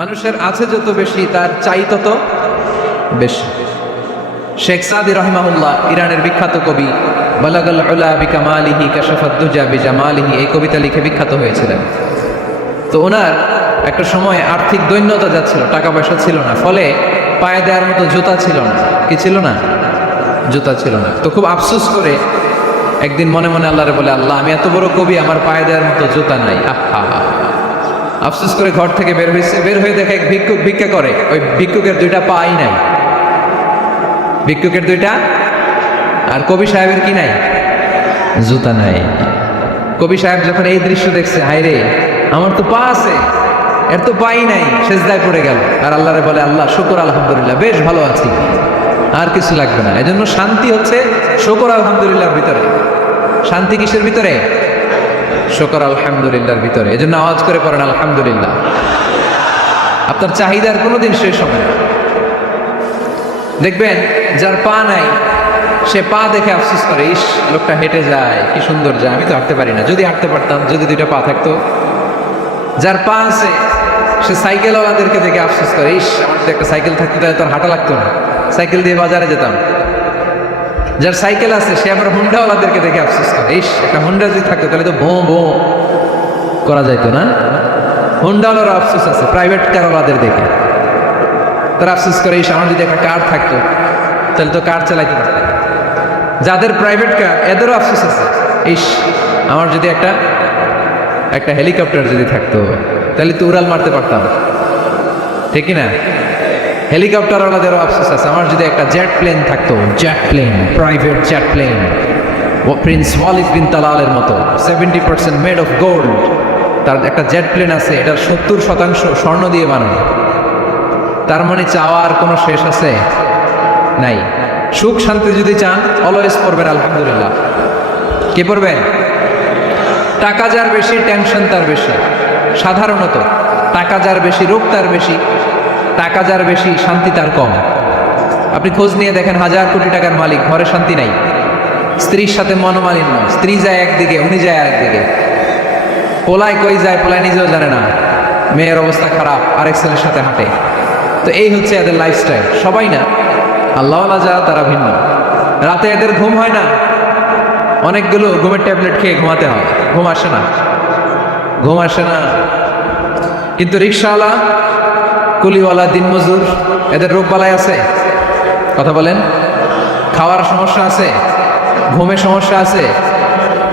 মানুষের আছে যত বেশি তার চাই তত বেশি। শেখ সাদি রহিমাহুল্লাহ, ইরানের বিখ্যাত কবি, বালাগাল উলা বিকামালিহি কাশাফাদ দুজা বিজামালিহি, এই কবিতা লিখে বিখ্যাত হয়েছিলেন। তো ওনার একটা সময় আর্থিক দৈন্যতা যাচ্ছিল, টাকা পয়সা ছিল না, ফলে পায়ে দেওয়ার মতো জুতা ছিল না। কি ছিল না? জুতা ছিল না। তো খুব আফসোস করে একদিন মনে মনে আল্লাহরে বলে, আল্লাহ, আমি এত বড় কবি, আমার পায়ে দেওয়ার মতো জুতা নাই। আহা! আফসোস করে ঘর থেকে বের হয়েছে, বের হয়ে দেখে এক ভিক্ষুক ভিক্ষা করে। ওই ভিক্ষুকের দুইটা পাই নাই, ভিক্ষুকের দুইটা, আর কবি সাহেবের কি নাই? জুতা নাই। কবি সাহেব যখন এই দৃশ্য দেখছে, হায় রে, আমার তো পা আছে, এর তো পাই নাই, সেজদায় পড়ে গেল। আর আল্লাহরে বলে, আল্লাহ শুকর আলহামদুলিল্লাহ, বেশ ভালো আছি, আর কিছু লাগবে না। এজন্য শান্তি হচ্ছে শুকর আলহামদুলিল্লাহর ভিতরে। শান্তি কিসের ভিতরে? শুকর আলহামদুলিল্লাহর ভিতরে। এজন্য আওয়াজ করে পড়েন আলহামদুলিল্লাহ। আপনার চাহিদার কোনোদিন শেষ হবে না। দেখবেন যার পা নাই, সে পা দেখে আফসোস করে, ইস, লোকটা হেঁটে যায়, কি সুন্দর যায়, আমি তো হাঁটতে পারি না, যদি হাঁটতে পারতাম, যদি দুইটা পা থাকতো। যার পা আছে সে সাইকেলওয়ালাদেরকে দেখে আফসোস করে, ইস, আমার যদি একটা সাইকেল থাকতো তাহলে তোর হাঁটা লাগতো না, সাইকেল দিয়ে বাজারে যেতাম। যার সাইকেল আছে সে আবার হুন্ডাওয়ালাদেরকে দেখে আফসোস করে, ইস, একটা হুন্ডা যদি থাকতো তাহলে তো ভোঁ ভোঁ করা যাইতো না। হুন্ডাওয়ালার আফসোস আছে প্রাইভেট কারওয়ালাদের দেখে, তারা আফসোস করে, ইস, আমার যদি একটা কার থাকতো তাহলে তো কার চালাইতে পারতো। যাদের প্রাইভেট কার, এদেরও আফসোস আছে, ইস, আমার যদি একটা হেলিকপ্টার যদি থাকতো তাহলে তো উড়াল মারতে পারতাম, ঠিক না? হেলিকপ্টারওয়ালাদেরও আফসোস আছে, আমার যদি একটা জেট প্লেন থাকতো, jet plane, private jet plane, ও প্রিন্স ওয়ালিদ বিন তালালের মতো 70% মেড অফ গোল্ড, তার একটা জেট প্লেন আছে, এটার 70% স্বর্ণ দিয়ে বানানো। তার মানে চাওয়ার কোনো শেষ আছে? নাই। সুখ শান্তি যদি চান, অলওয়েজ পড়বেন আলহামদুলিল্লাহ। কে পড়বেন? টাকা যার বেশি, টেনশন তার বেশি। সাধারণত টাকা যার বেশি, রোগ তার বেশি। টাকা যার বেশি, শান্তি তার কম। আপনি খোঁজ নিয়ে দেখেন, 1000 কোটি টাকার মালিক, ঘরে শান্তি নাই, স্ত্রীর সাথে মনোমালিন্য, স্ত্রী যায় একদিকে, উনি যায় আরেকদিকে, পোলায় কই যায়, পোলায় নিজেও জানে না, মেয়ের অবস্থা খারাপ, আরেক ছেলের সাথে হাঁটে। তো এই হচ্ছে এদের লাইফস্টাইল। সবাই না, আল্লাহওয়ালা যারা তারা ভিন্ন। রাতে এদের ঘুম হয় না, অনেকগুলো ঘুমের ট্যাবলেট খেয়ে ঘুমাতে হয়, ঘুম আসে না, ঘুম আসে না। কিন্তু রিক্সাওয়ালা, কুলিওয়ালা, দিনমজুর, এদের রোগ বালাই আছে? কথা বলেন। খাওয়ার সমস্যা আছে, ঘুমের সমস্যা আছে,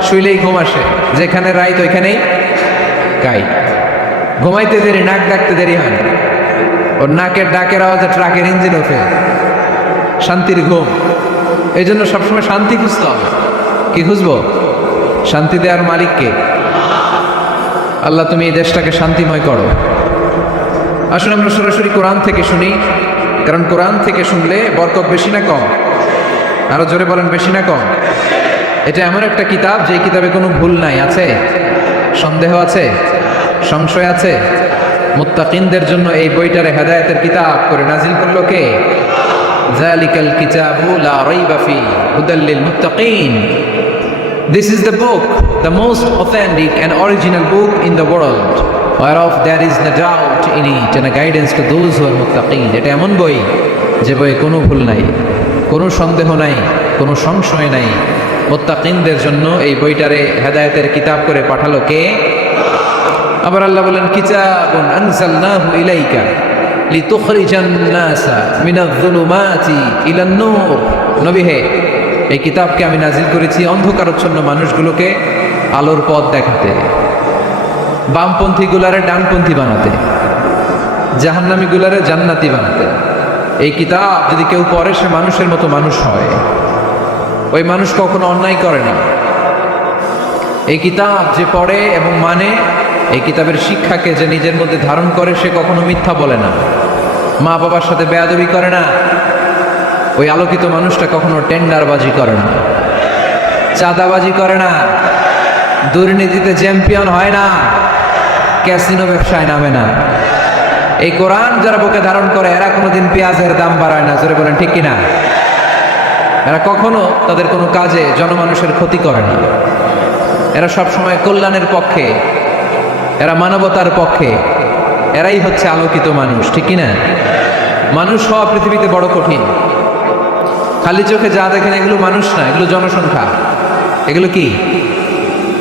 শুইলেই ঘুম আসে, যেখানে রাইত ওইখানেই গাই। ঘুমাইতে দেরি, নাক ডাকতে দেরি হয়, ওর নাকের ডাকের আওয়াজে ট্রাকের ইঞ্জিন ওঠে। শান্তির ঘুম। এই জন্য সবসময় শান্তি খুঁজতে হবে। কি খুঁজবো? শান্তি দেওয়ার মালিককে। আল্লাহ, তুমি এই দেশটাকে শান্তিময় করো। আসুন আমরা সরাসরি কোরআন থেকে শুনি, কারণ কোরআন থেকে শুনলে বরকত বেশি না কম? আরো জোরে বলেন, বেশি না কম? এটা এমন একটা কিতাব যে কিতাবে কোনো ভুল নাই। আছে? সন্দেহ আছে? সংশয় আছে? মুত্তাকিনদের জন্য এই বইটারে হেদায়েতের কিতাব করে নাজিল করলো কে? যালিকাল কিতাবু লা রাইবা ফিহি হুদাল লিল মুত্তাকিন। This is the book, the most authentic and original book in the world, whereof there is no doubt in it and a guidance to those who are muttaqin. এটা এমন বই যে বইয়ে কোনো ভুল নাই, কোনো সন্দেহ নাই, কোনো সংশয় নাই। মুত্তাকিনদের জন্য এই বইটারে হেদায়েতের কিতাব করে পাঠালো কে? আবার আল্লাহ বলেন, কিতাবুন আনজালনাহু ইলাইকা লিতুখরিজান নাসা মিনাজ-যুলুমাতি ইলান-নূর। নবী হে, এই কিতাবকে আমি নাজিল করেছি অন্ধকারাচ্ছন্ন মানুষগুলোকে আলোর পথ দেখাতে, বামপন্থীগুলারে ডানপন্থী বানাতে, জাহান্নামীগুলারে জান্নাতি বানাতে। এই কিতাব যদি কেউ পড়ে, সে মানুষের মতো মানুষ হয়। ওই মানুষ কখনো অন্যায় করে না। এই কিতাব যে পড়ে এবং মানে, এই কিতাবের শিক্ষাকে যে নিজের মধ্যে ধারণ করে, সে কখনো মিথ্যা বলে না, মা বাবার সাথে বেয়াদবি করে না। ওই আলোকিত মানুষটা কখনো টেন্ডারবাজি করে না, চাঁদাবাজি করে না, দুর্নীতিতে চ্যাম্পিয়ন হয় না, ক্যাসিনো ব্যবসায় নামে না। এই কোরআন যারা বুকে ধারণ করে, এরা কোনোদিন পেঁয়াজের দাম বাড়ায় না। জোরে বলেন, ঠিক কিনা? এরা কখনো তাদের কোনো কাজে জনমানুষের ক্ষতি করে না। এরা সবসময় কল্যাণের পক্ষে, এরা মানবতার পক্ষে, এরাই হচ্ছে আলোকিত মানুষ, ঠিক কি না? মানুষ হওয়া পৃথিবীতে বড় কঠিন। খালি চোখে যা দেখেন এগুলো মানুষ না, এগুলো জনসংখ্যা। এগুলো কি?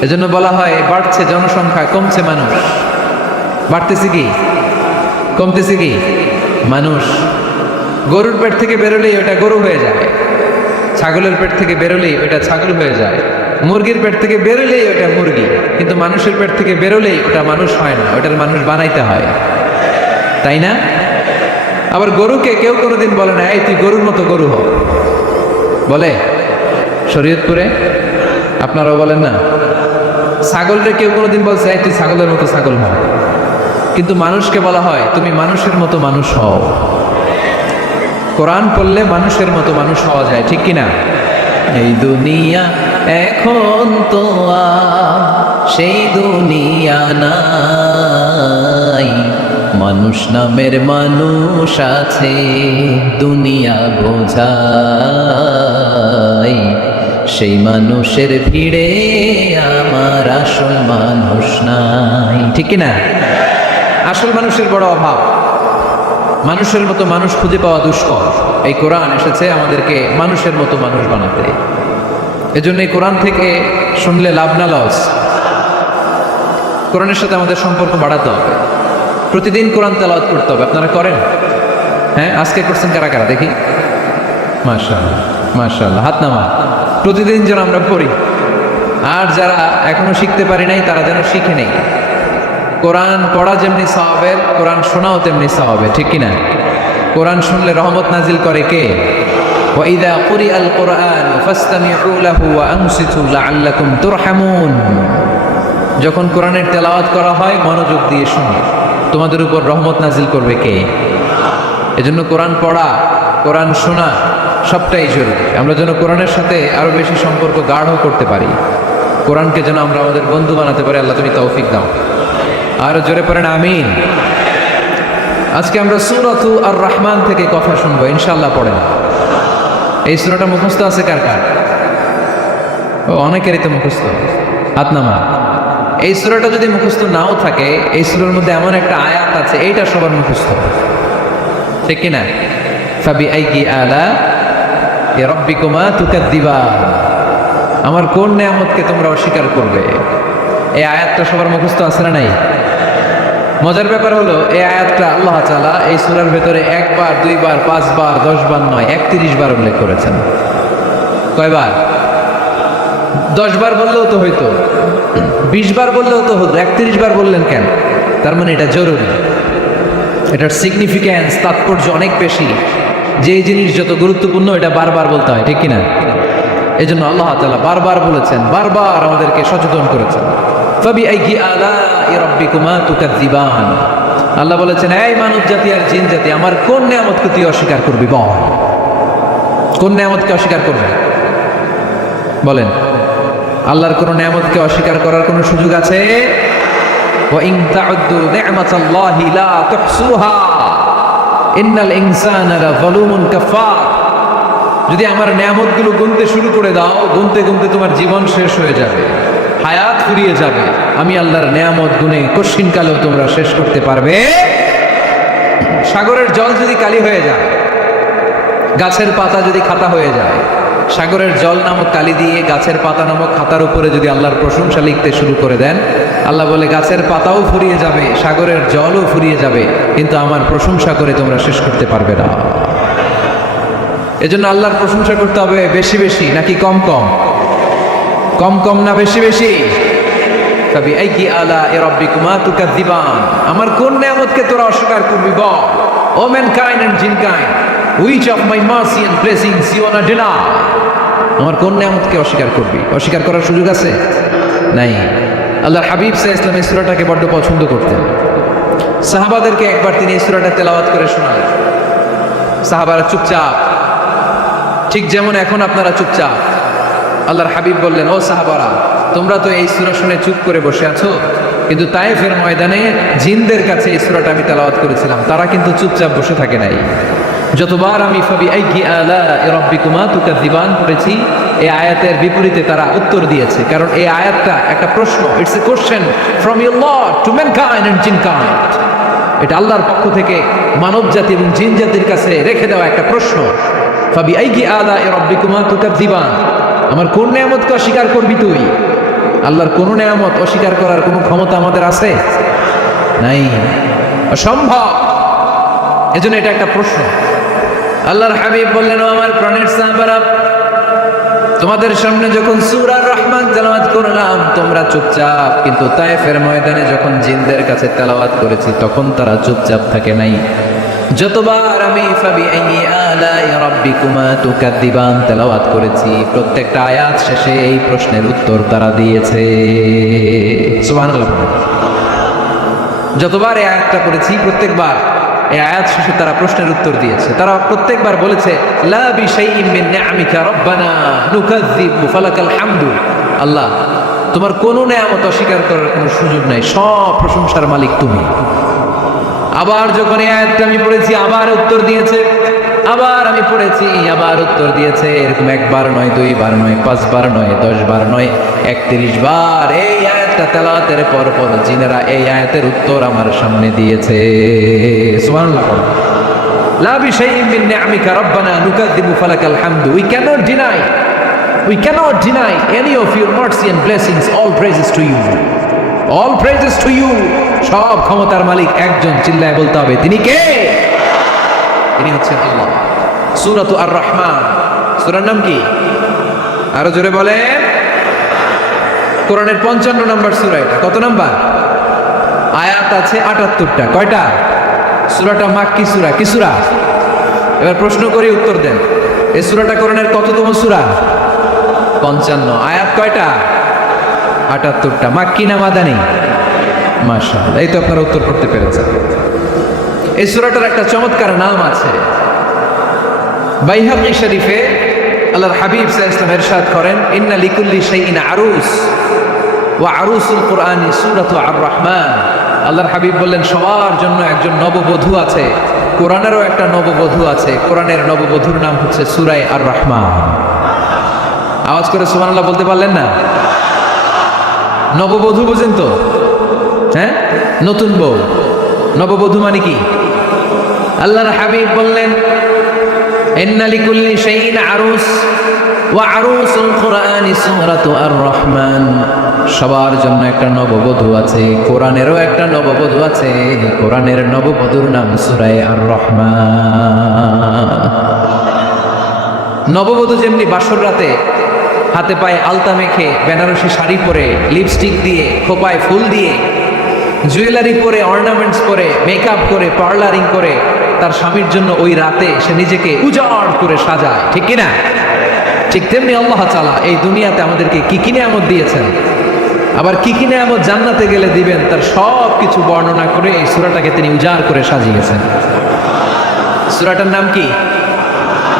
এজন্য বলা হয় বাড়ছে জনসংখ্যা, কমছে মানুষ। বাড়তেছে কি, কমতেছে কি? মানুষ। গরুর পেট থেকে বেরোলেই ওটা গরু হয়ে যায়, ছাগলের পেট থেকে বেরোলেই ওটা ছাগল হয়ে যায়, মুরগির পেট থেকে বেরোলেই ওটা মুরগি। কিন্তু মানুষের পেট থেকে বেরোলেই ওটা মানুষ হয় না, ওটার মানুষ বানাইতে হয়, তাই না? আবার গরুকে কেউ কোনোদিন বলে না এই তুই গরুর মতো গরু হ, বলে? শরীয়তপুরে আপনারাও বলেন না? ছাগলরে কেউ কোনোদিন বলছে এই তুই ছাগলের মতো ছাগল হ, কিন্তু মানুষকে বলা হয় তুমি মানুষের মতো মানুষ হও। কোরআন পড়লে মানুষের মতো মানুষ হওয়া যায়, ঠিক কিনা? এই দুনিয়া এখন তো আর সেই দুনিয়া নাই, মানুষ নামের মানুষ আছে দুনিয়া বোঝাই, সেই মানুষের ভিড়ে আমার আসল মানুষ নাই, ঠিক কিনা? আসল মানুষের বড় অভাব, মানুষের মতো মানুষ খুঁজে পাওয়া দুষ্কর। এই কোরআন এসেছে আমাদেরকে মানুষের মতো মানুষ বানাতে। এজন্য এই কোরআন থেকে শুনলে লাভ না লস। কোরআনের সাথে আমাদের সম্পর্ক বাড়াতে হবে, প্রতিদিন কোরআন তেলাওয়াত করতে হবে। আপনারা করেন? হ্যাঁ, আজকে করছেন কারা কারা দেখি? মাশাআল্লাহ মাশাআল্লাহ, হাত নামা। প্রতিদিন যেন আমরা পড়ি, আর যারা এখনো শিখতে পারি নাই তারা যেন শিখে নেই। কোরআন পড়া যেমনি সওয়াবের, কোরআন শোনাও তেমনি সওয়াবের, ঠিক কিনা? কোরআন শুনলে রহমত নাজিল করে কে? ওয়াইদা কুরিআল কুরআন ফাসতামিউ লাহু ওয়া আনসিতু লাআল্লাকুম তুরহামুন। যখন কোরআনের তেলাওয়াত করা হয় মনোযোগ দিয়ে শুনো, তোমাদের উপর রহমত নাজিল করবে কে? এজন্য কোরআন পড়া, কোরআন শোনা সবটাই জরুরি। আমরা যেন কোরআনের সাথে আরো বেশি সম্পর্ক গাঢ় করতে পারি, কোরআনকে যেন আমরা আমাদের বন্ধু বানাতে পারি। আল্লাহ তুমি তৌফিক দাও। আর জোরে পড়েন আমিন। আজকে আমরা সূরাতু আর রহমান থেকে কথা শুনবো ইনশাআল্লাহ। পড়েন। এই সূরাটা মুখস্থ আছে কার কার? ও, অনেকেরই তো মুখস্থ, হাত নামা। এই সূরাটা যদি মুখস্থ নাও থাকে, এই সূরার মধ্যে এমন একটা আয়াত আছে এইটা সবার মুখস্থ, ঠিক কিনা? ফাবিআইয়ি আলা রাব্বিকুমা তুকাদ্দিবান। আমার কোন নেয়ামতকে তোমরা অস্বীকার করবে? এই আয়াতটা সবার মুখস্থ আছে না নাই? মজার ব্যাপার হলো এই আয়াতটা আল্লাহ তাআলা এই সূরার ভেতরে একবার, দুইবার, 5 বার, 10 বার নয়, 31 বার উল্লেখ করেছেন। কয়বার? 10 বার বললেও তো হইতো, 20 বার বললেও তো হতো, 31 বার বললেন কেন? তার মানে এটা জরুরি, এটার সিগনিফিক্যান্স, তাৎপর্য অনেক বেশি। যে জিনিস যত গুরুত্বপূর্ণ এটা বারবার বলতে হয়, ঠিক কিনা? এই জন্য আল্লাহ তাআলা বারবার বলেছেন, বারবার আমাদেরকে সচেতন করেছেন। ফাবিআইয়ি আলাই রাব্বিকুমা তুকাদ্দিবান। আল্লাহ বলেছেন, এই মানব জাতি আর জিন জাতি, আমার কোন নেয়ামতকে তুই অস্বীকার করবি? বল, কোন নেয়ামতকে অস্বীকার করবে? বলেন। আল্লাহর কোন নেয়ামতকে অস্বীকার করার কোন সুযোগ আছে? ওয়া ইন তাউদ্দু নি'মাতাল্লাহি লা তুহসুহা ইন্নাল ইনসানা লাযালুমুন কাফার। যদি আমার নেয়ামতগুলো গুনতে শুরু করে দাও, গুনতে গুনতে তোমার জীবন শেষ হয়ে যাবে, হায়াত ফুরিয়ে যাবে। আমি আল্লাহর নেয়ামত গুনে কশিনকালেও তোমরা শেষ করতে পারবে। সাগরের জল যদি কালি হয়ে যায়, গাছের পাতা যদি খাতা হয়ে যায়, সাগরের জল নামক কালি দিয়ে গাছের পাতা নামক খাতার উপরে যদি আল্লাহর প্রশংসা লিখতে শুরু করে দেন, আল্লাহ বলে গাছের পাতাও ফুরিয়ে যাবে, সাগরের জলও ফুরিয়ে যাবে, কিন্তু আমার প্রশংসা করে তোমরা শেষ করতে পারবে না। এজন্য আল্লাহর প্রশংসা করতে হবে বেশি বেশি নাকি কম কম? কম কম না বেশি বেশি? ফাবিআইয়ি আলাই রাব্বিকুমা তুকাদ্দিবান। আমার কোন নেয়ামতকে তোরা অস্বীকার করবি? বল। ও mankind and jinnkind, which of my mercy and blessings you wanna deny? আমার কোন নেয়ামতকে অস্বীকার করবি? অস্বীকার করার সুযোগ আছে? নাই। আল্লাহর হাবিব সাল্লাল্লাহু আলাইহি ওয়াসাল্লাম এই সূরাটাকে বড় পছন্দ করতেন। সাহাবাদেরকে একবার তিনি এই সূরাটা তেলাওয়াত করে শোনালেন। সাহাবারা চুপচাপ, ঠিক যেমন এখন আপনারা চুপচাপ। আল্লাহর হাবিব বললেন, ও সাহাবারা, তোমরা তো এই সূরা শুনে চুপ করে বসে আছো, কিন্তু তায়েফের ময়দানে জিনদের কাছে এই সূরাটা আমি তেলাওয়াত করেছিলাম, তারা কিন্তু চুপচাপ বসে থাকে নাই। যতবার আমি ফাবিআইয়ি আলাই রাব্বিকুমা তুকাদ্দিবান পড়েছি, এই আয়াতের বিপরীতে তারা উত্তর দিয়েছে, কারণ এই আয়াতটা একটা প্রশ্ন। It's a question from your lord to mankind and jinnkind. এটা আল্লাহর পক্ষ থেকে মানব জাতি এবং জিন জাতির কাছে রেখে দেওয়া একটা প্রশ্ন। ফাবিআইয়ি আলাই রাব্বিকুমা তুকাযযিবান, আমার কোন নেয়ামতকে অস্বীকার করবি তুই? আল্লাহর কোন নেয়ামত অস্বীকার করার কোনো ক্ষমতা আমাদের আছে? নাই, অসম্ভব। এজন্য এটা একটা প্রশ্ন। আল্লাহর হাবিব বললেন, ও আমার প্রাণের সাহাবারা, তোমাদের সামনে যখন সূরা রহমান তেলাওয়াত করলাম তোমরা চুপচাপ, কিন্তু তায়েফের ময়দানে যখন জিনদের কাছে তেলাওয়াত করেছি তখন তারা চুপচাপ থাকে নাই। যতবার আমি ফাবিআইয়ি আলাই রাব্বিকুমা তুকাযযিবান তেলাওয়াত করেছি, প্রত্যেকটা আয়াত শেষে এই প্রশ্নের উত্তর তারা দিয়েছে। সুবহানাল্লাহ। যতবার এই আয়াতটা পড়েছি প্রত্যেকবার এই আয়াত শেষে তারা প্রশ্নের উত্তর দিয়েছে। তারা প্রত্যেকবার বলেছে, লা বিশাইইন মিন নিআমিকা রব্বানা নুকাযযিবু ফালাকাল হামদু। আল্লাহ, তোমার কোনো নেয়ামত অস্বীকার করার কোনো সুযোগ নাই, সব প্রশংসার মালিক তুমি। আবার যখন এই আয়াতটা আমি পড়েছি আবার উত্তর দিয়েছে, আবার আমি পড়েছি আবার উত্তর দিয়েছে। এরকম একবার নয়, দুইবার নয়, 5 বার নয়, 10 বার নয়, 31 বার এই আয়াতটা তেলাওয়াতের পর পর জিনেরা এই আয়াতের উত্তর আমার সামনে দিয়েছে। সুবহানাল্লাহ। লা বিশাইইন মিন নিআমিকা রব্বানা নুকাযযিবু ফালাকাল হামদু। We cannot deny any of your mercy and blessings. All praises to you. All praises to you. সব ক্ষমতার মালিক একজন, চিল্লায় বলতে হবে তিনি কে? তিনি হচ্ছেন আল্লাহ। সূরাতু আর রহমান, সূরার নাম কি? আরো জোরে বলেন। কোরআনের 55 নম্বর সূরা। এটা কত নাম্বার? আয়াত আছে 78টা। কয়টা? সূরাটা মাক্কি সূরা। কি সূরা? এবার প্রশ্ন করি, উত্তর দেন। এই সূরাটা কোরআনের কততম সূরা? 55। আয়াত কয়টা? 78টা। মাক্কি না মাদানী? মাশাআল্লাহ, এই তো আপনারা উত্তর করতে পেরেছেন। এই সূরাটার একটা চমৎকার নাম আছে। বাইহাকী শরীফে আল্লাহর হাবিব সাল্লাল্লাহু আলাইহি ওয়াসাল্লাম ইরশাদ করেন, ইন্না লিকুল্লি শাইইন আরুস ওয়া আরুসুল কুরআনি সূরাতু আর রহমান। আল্লাহর হাবিব বললেন, সবার জন্য একজন নববধূ আছে, কোরআনেরও একটা নববধূ আছে। কোরআনের নববধূর নাম হচ্ছে সূরা আর রহমান। আওয়াজ করে সুবহানাল্লাহ বলতে পারলেন না? নববধূ বুঝেন তো? হ্যাঁ, নতুন বউ। নববধূ মানে কি? আল্লাহর হাবিব বললেন, ইন্না লিকুল্লি শাইইন আরুস ওয়া আরুসুল কুরআনি সূরাতু আর রহমান। সবার জন্য একটা নববধূ আছে, কোরআনেরও একটা নববধূ আছে। কোরআনের নববধূর নাম সূরা আর রহমান। নববধূ যেমনি বাসর রাতে হাতে পায়ে আলতা মেখে, বেনারসি শাড়ি পরে, লিপস্টিক দিয়ে, খোপায় ফুল দিয়ে, জুয়েলারি পরে, অর্নামেন্টস পরে, মেকআপ করে, পার্লারিং করে তার স্বামীর জন্য ওই রাতে সে নিজেকে উজাড় করে সাজায়, ঠিক কিনা? ঠিক তেমনি আল্লাহ তাআলা এই দুনিয়াতে আমাদেরকে কি কি নিয়ামত দিয়েছেন, আবার কি কি নিয়ামত জান্নাতে গেলে দিবেন, তার সব কিছু বর্ণনা করে এই সূরাটাকে তিনি উজাড় করে সাজিয়েছেন। সূরাটার নাম কি?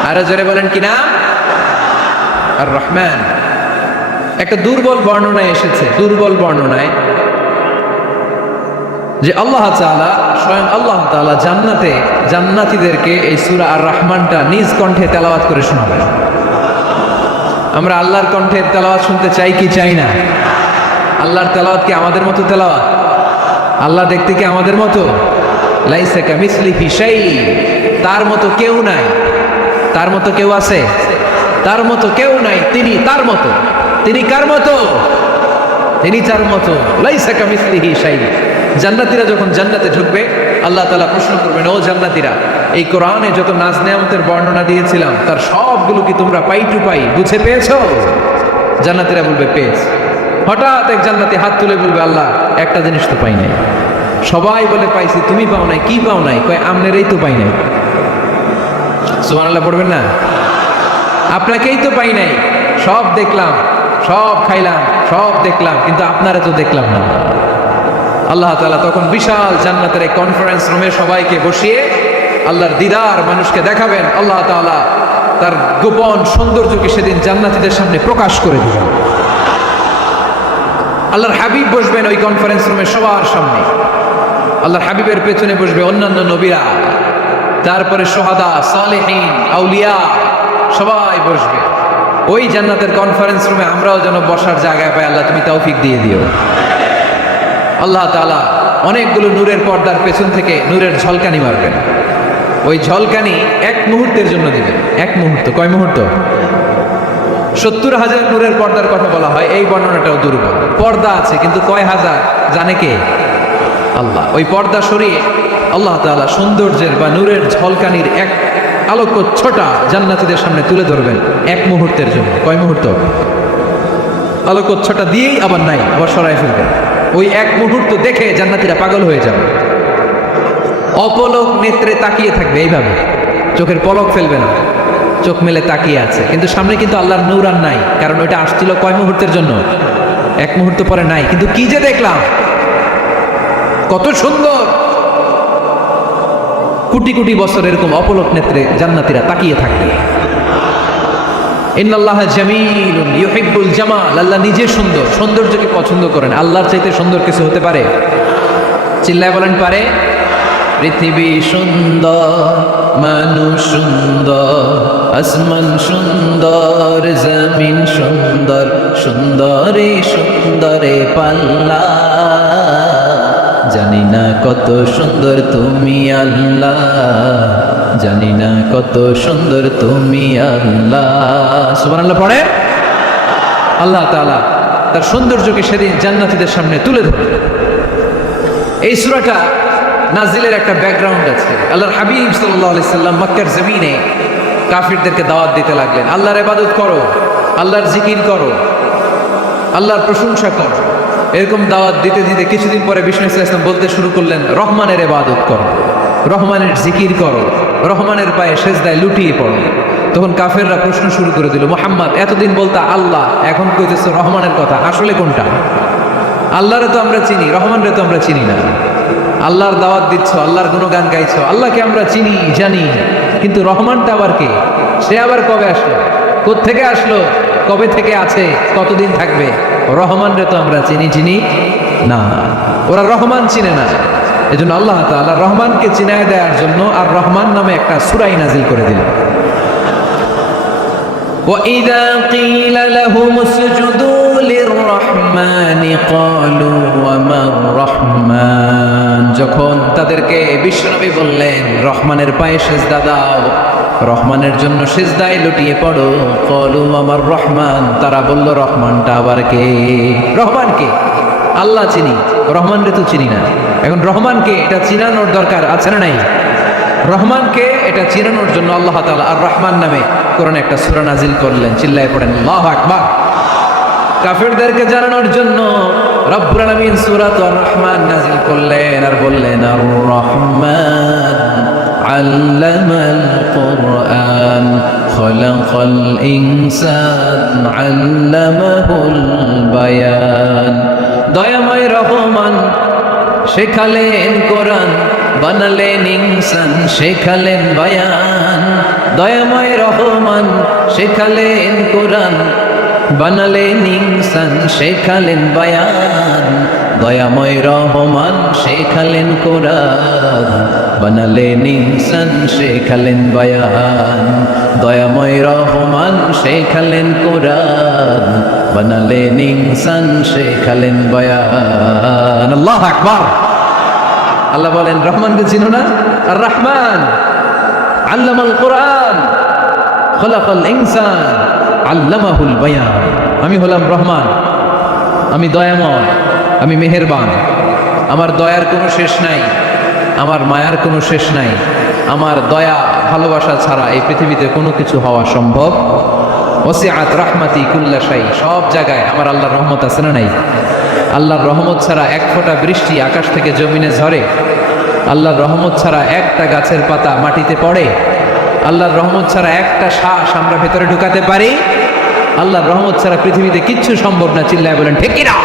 আরো জোরে বলেন কি নাম? আর রহমান। একটা দুর্বল বর্ণনায় এসেছে, দুর্বল বর্ণনায় যে আল্লাহ তাআলা, স্বয়ং আল্লাহ তাআলা জান্নাতে জান্নাতীদেরকে এই সূরা আর রহমানটা নিজ কণ্ঠে তেলাওয়াত করে শোনাবেন। আমরা আল্লাহর কণ্ঠে তেলাওয়াত শুনতে চাই কি চাই না? আল্লাহর তেলাওয়াত কি আমাদের মতো তেলাওয়াত? আল্লাহ দেখতে কি আমাদের মতো? লাইসা কামিসলিহি শাই, তার মতো কেউ নাই। তার মতো কেউ আছে? তার মতো কেউ নাই। তিনি তার মতো। তিনি কার মতো? তিনি তার মতো। লাইসা কামিসলিহি শাই। জান্নাতীরা যখন জান্নাতে ঢুকবে, আল্লাহ তাআলা প্রশ্ন করবেন, ও জান্নাতীরা, এই কোরআনে যত নাজ নেয়ামতের বর্ণনা দিয়েছিলাম তার সবগুলো কি তোমরা পাই টু পাই বুঝে পেয়েছো? জান্নাতীরা বলবে পেয়েছি। হঠাৎ এক জান্নাতি হাত তুলে বলবে, আল্লাহ একটা জিনিস তো পাই নাই। সবাই বলে পাইছি, তুমি পাও নাই। কি পাও নাই? কয় আমনেরই তো পাই নাই। সুবহানাল্লাহ পড়বেন না? আপনাকেই তো পাই নাই। সব দেখলাম, সব খাইলাম, সব দেখলাম, কিন্তু আপনারা তো দেখলাম না। আল্লাহ তাআলা তখন বিশাল জান্নাতের এক কনফারেন্স রুমে সবাইকে বসিয়ে আল্লাহর দিদার মানুষকে দেখাবেন। আল্লাহ তাআলা তার গোপন সৌন্দর্যকে সেদিন জান্নাতীদের সামনে প্রকাশ করে দিবেন। আল্লাহর হাবিব বসবেন ওই কনফারেন্স রুমে সবার সামনে। আল্লাহর হাবিবের পেছনে বসবে অন্যান্য নবীরা, তারপরে শুহাদা, সালেহীন, আউলিয়া সবাই বসবে ওই জান্নাতের কনফারেন্স রুমে। আমরাও যেন বসার জায়গায় পাই, আল্লাহ তুমি তৌফিক দিয়ে দিও। আল্লাহ তাআলা অনেকগুলো নূরের পর্দার পেছন থেকে নূরের ঝলকানি মারবেন। ওই ঝলকানি এক মুহূর্তের জন্য দিবেন। এক মুহূর্ত, কয় মুহূর্ত? 70,000 নূরের পর্দার কথা বলা হয়, এই বর্ণনাটাও দুর্বল। পর্দা আছে কিন্তু কয় হাজার জানে কে? আল্লাহ। ওই পর্দা সরিয়ে আল্লাহ তাআলা সৌন্দর্যের বা নূরের ঝলকানির এক আলোকচ্ছটা জান্নাতীদের সামনে তুলে ধরবেন এক মুহূর্তের জন্য। কয় মুহূর্ত? আলোকচ্ছটা দিয়েই আবার নাই, আবার সরাই ফেলবেন। ওই এক মুহূর্ত দেখে জান্নাতীরা পাগল হয়ে যাবে, অপলক নেত্রে তাকিয়ে থাকবে এইভাবে, চোখের পলক ফেলবে না, চোখ মেলে তাকিয়ে আছে। কিন্তু সামনে কিন্তু আল্লাহর নূর আর নাই, কারণ ওইটা আসছিল কয় মুহূর্তের জন্য? এক মুহূর্ত পরে নাই। কিন্তু কি যে দেখলাম, কত সুন্দর! কোটি কোটি বছর এরকম অপলক নেত্রে জান্নাতীরা তাকিয়ে থাকবে। ইন্নাল্লাহা জামিলুন ইউহিব্বুল জামাল। আল্লাহ নিজে সুন্দর, সৌন্দর্যকে পছন্দ করেন। আল্লাহর চাইতে সুন্দর কিছু হতে পারে? চিল্লায় বলেন পারে? পৃথিবী সুন্দর, মানুষ সুন্দর, আসমান সুন্দর, জমিন সুন্দর, সুন্দরে সুন্দরে পাল্লা। জানি না কত সুন্দর তুমি আল্লাহ, জানি না কত সুন্দর তুমি আল্লাহ। সুবহানাল্লাহ পড়ে। আল্লাহ তাআলা তার সৌন্দর্যকে সেদিন জান্নাতীদের সামনে তুলে ধরবে। এই সূরাটা নাজিলের একটা ব্যাকগ্রাউন্ড আছে। আল্লাহর হাবিব সাল্লাল্লাহু আলাইহি সাল্লাম মক্কার জমিনে কাফিরদেরকে দাওয়াত দিতে লাগলেন, আল্লাহর ইবাদত করো, আল্লাহর জিকির করো, আল্লাহর প্রশংসা করো। এরকম দাওয়াত দিতে দিতে কিছুদিন পরে বিষ্ণু ইসলাম ইসলাম বলতে শুরু করলেন, রহমানের ইবাদত করো, রহমানের জিকির করো, রহমানের পায়ে সেজদায় লুটিয়ে পড়ো। তখন কাফেররা প্রশ্ন শুরু করে দিল, মুহাম্মদ এতদিন বলতা আল্লাহ, এখন কইতেছো রহমানের কথা, আসলে কোনটা? আল্লাহরে তো আমরা চিনি, রহমানরে তো আমরা চিনি না। আল্লাহর দাওয়াত দিচ্ছ, আল্লাহর গুণগান গাইছো, আল্লাহকে আমরা চিনি জানি, কিন্তু রহমানটা আবার কে? সে আবার কবে আসলো, কোত্থেকে আসলো, কবে থেকে আছে, কতদিন থাকবে? রহমানরে তো আমরা চিনি না। ওরা রহমান চিনে না। এজন্য আল্লাহ তাআলা রহমানকে চিনায় দেওয়ার জন্য আর রহমান নামে একটা সূরা নাযিল করে দিলেন। وَإِذَا قِيلَ لَهُمُ اسْجُدُوا لِلرَّحْمَنِ قَالُوا وَمَا الرَّحْمَنُ। যখন তাদেরকে বিশ্বনবী বললেন রহমানের পায়ে সিজদা দাও, রহমানের জন্য সিজদায় লুটিয়ে পড়ো, ক্বালু আমার রহমান, তারা বলল রহমানটা আবার কে? রহমান কে? আল্লাহ চিনি, রহমানরে তো চিনি না। এখন রহমানকে এটা চিনানোর দরকার আছে না নাই? রহমানকে এটা চিনানোর জন্য আল্লাহ তাআলা আর রহমান নামে কোরআনে একটা সূরা নাযিল করলেন। চিল্লায়ে পড়েন আল্লাহু আকবার। কাফেরদেরকে জানানোর জন্য রব্বুল আলামিন সূরাতুর রহমান নাযিল করলেন আর বললেন আর রহমান আল্লামাল কুরআন খলাকাল ইনসান আল্লামাহুল বায়ান। দয়াময় রহমান শেখালেন কোরআন, বানালেন ইনসান, শেখালেন বায়ান। দয়াময় রহমান শেখালেন কোরআন, বানালেন ইনসান, শেখালেন বায়ান। দয়াময় রহমান শেখালেন কোরআন, বানালেন ইনসান, শেখালেন বায়ান। দয়াময় রহমান শেখালেন কোরআন, বানালেন ইনসান, শেখালেন বায়ান। আল্লাহু আকবার। আল্লাহ বলেন রহমানকে চিনো না? আর রহমান আল্লামাল কোরআন খলাকাল ইনসান আল্লামাহুল বায়ান। আমি হলাম রহমান, আমি দয়াময়, আমি মেহেরবান। আমার দয়ার কোনো শেষ নাই, আমার মায়ার কোনো শেষ নাই। আমার দয়া ভালোবাসা ছাড়া এই পৃথিবীতে কোনো কিছু হওয়া সম্ভব। ওয়াসিআত রাহমাতি কুল্লা শাই। সব জায়গায় আমার আল্লাহর রহমত আছে না নাই? আল্লাহর রহমত ছাড়া এক ফোঁটা বৃষ্টি আকাশ থেকে জমিনে ঝরে, আল্লাহর রহমত ছাড়া একটা গাছের পাতা মাটিতে পড়ে, আল্লাহর রহমত ছাড়া একটা শ্বাস আমরা ভেতরে ঢুকাতে পারি, আল্লাহর রহমত ছাড়া পৃথিবীতে কিচ্ছু সম্ভব না। চিল্লায় বলেন ঠিক কিনা?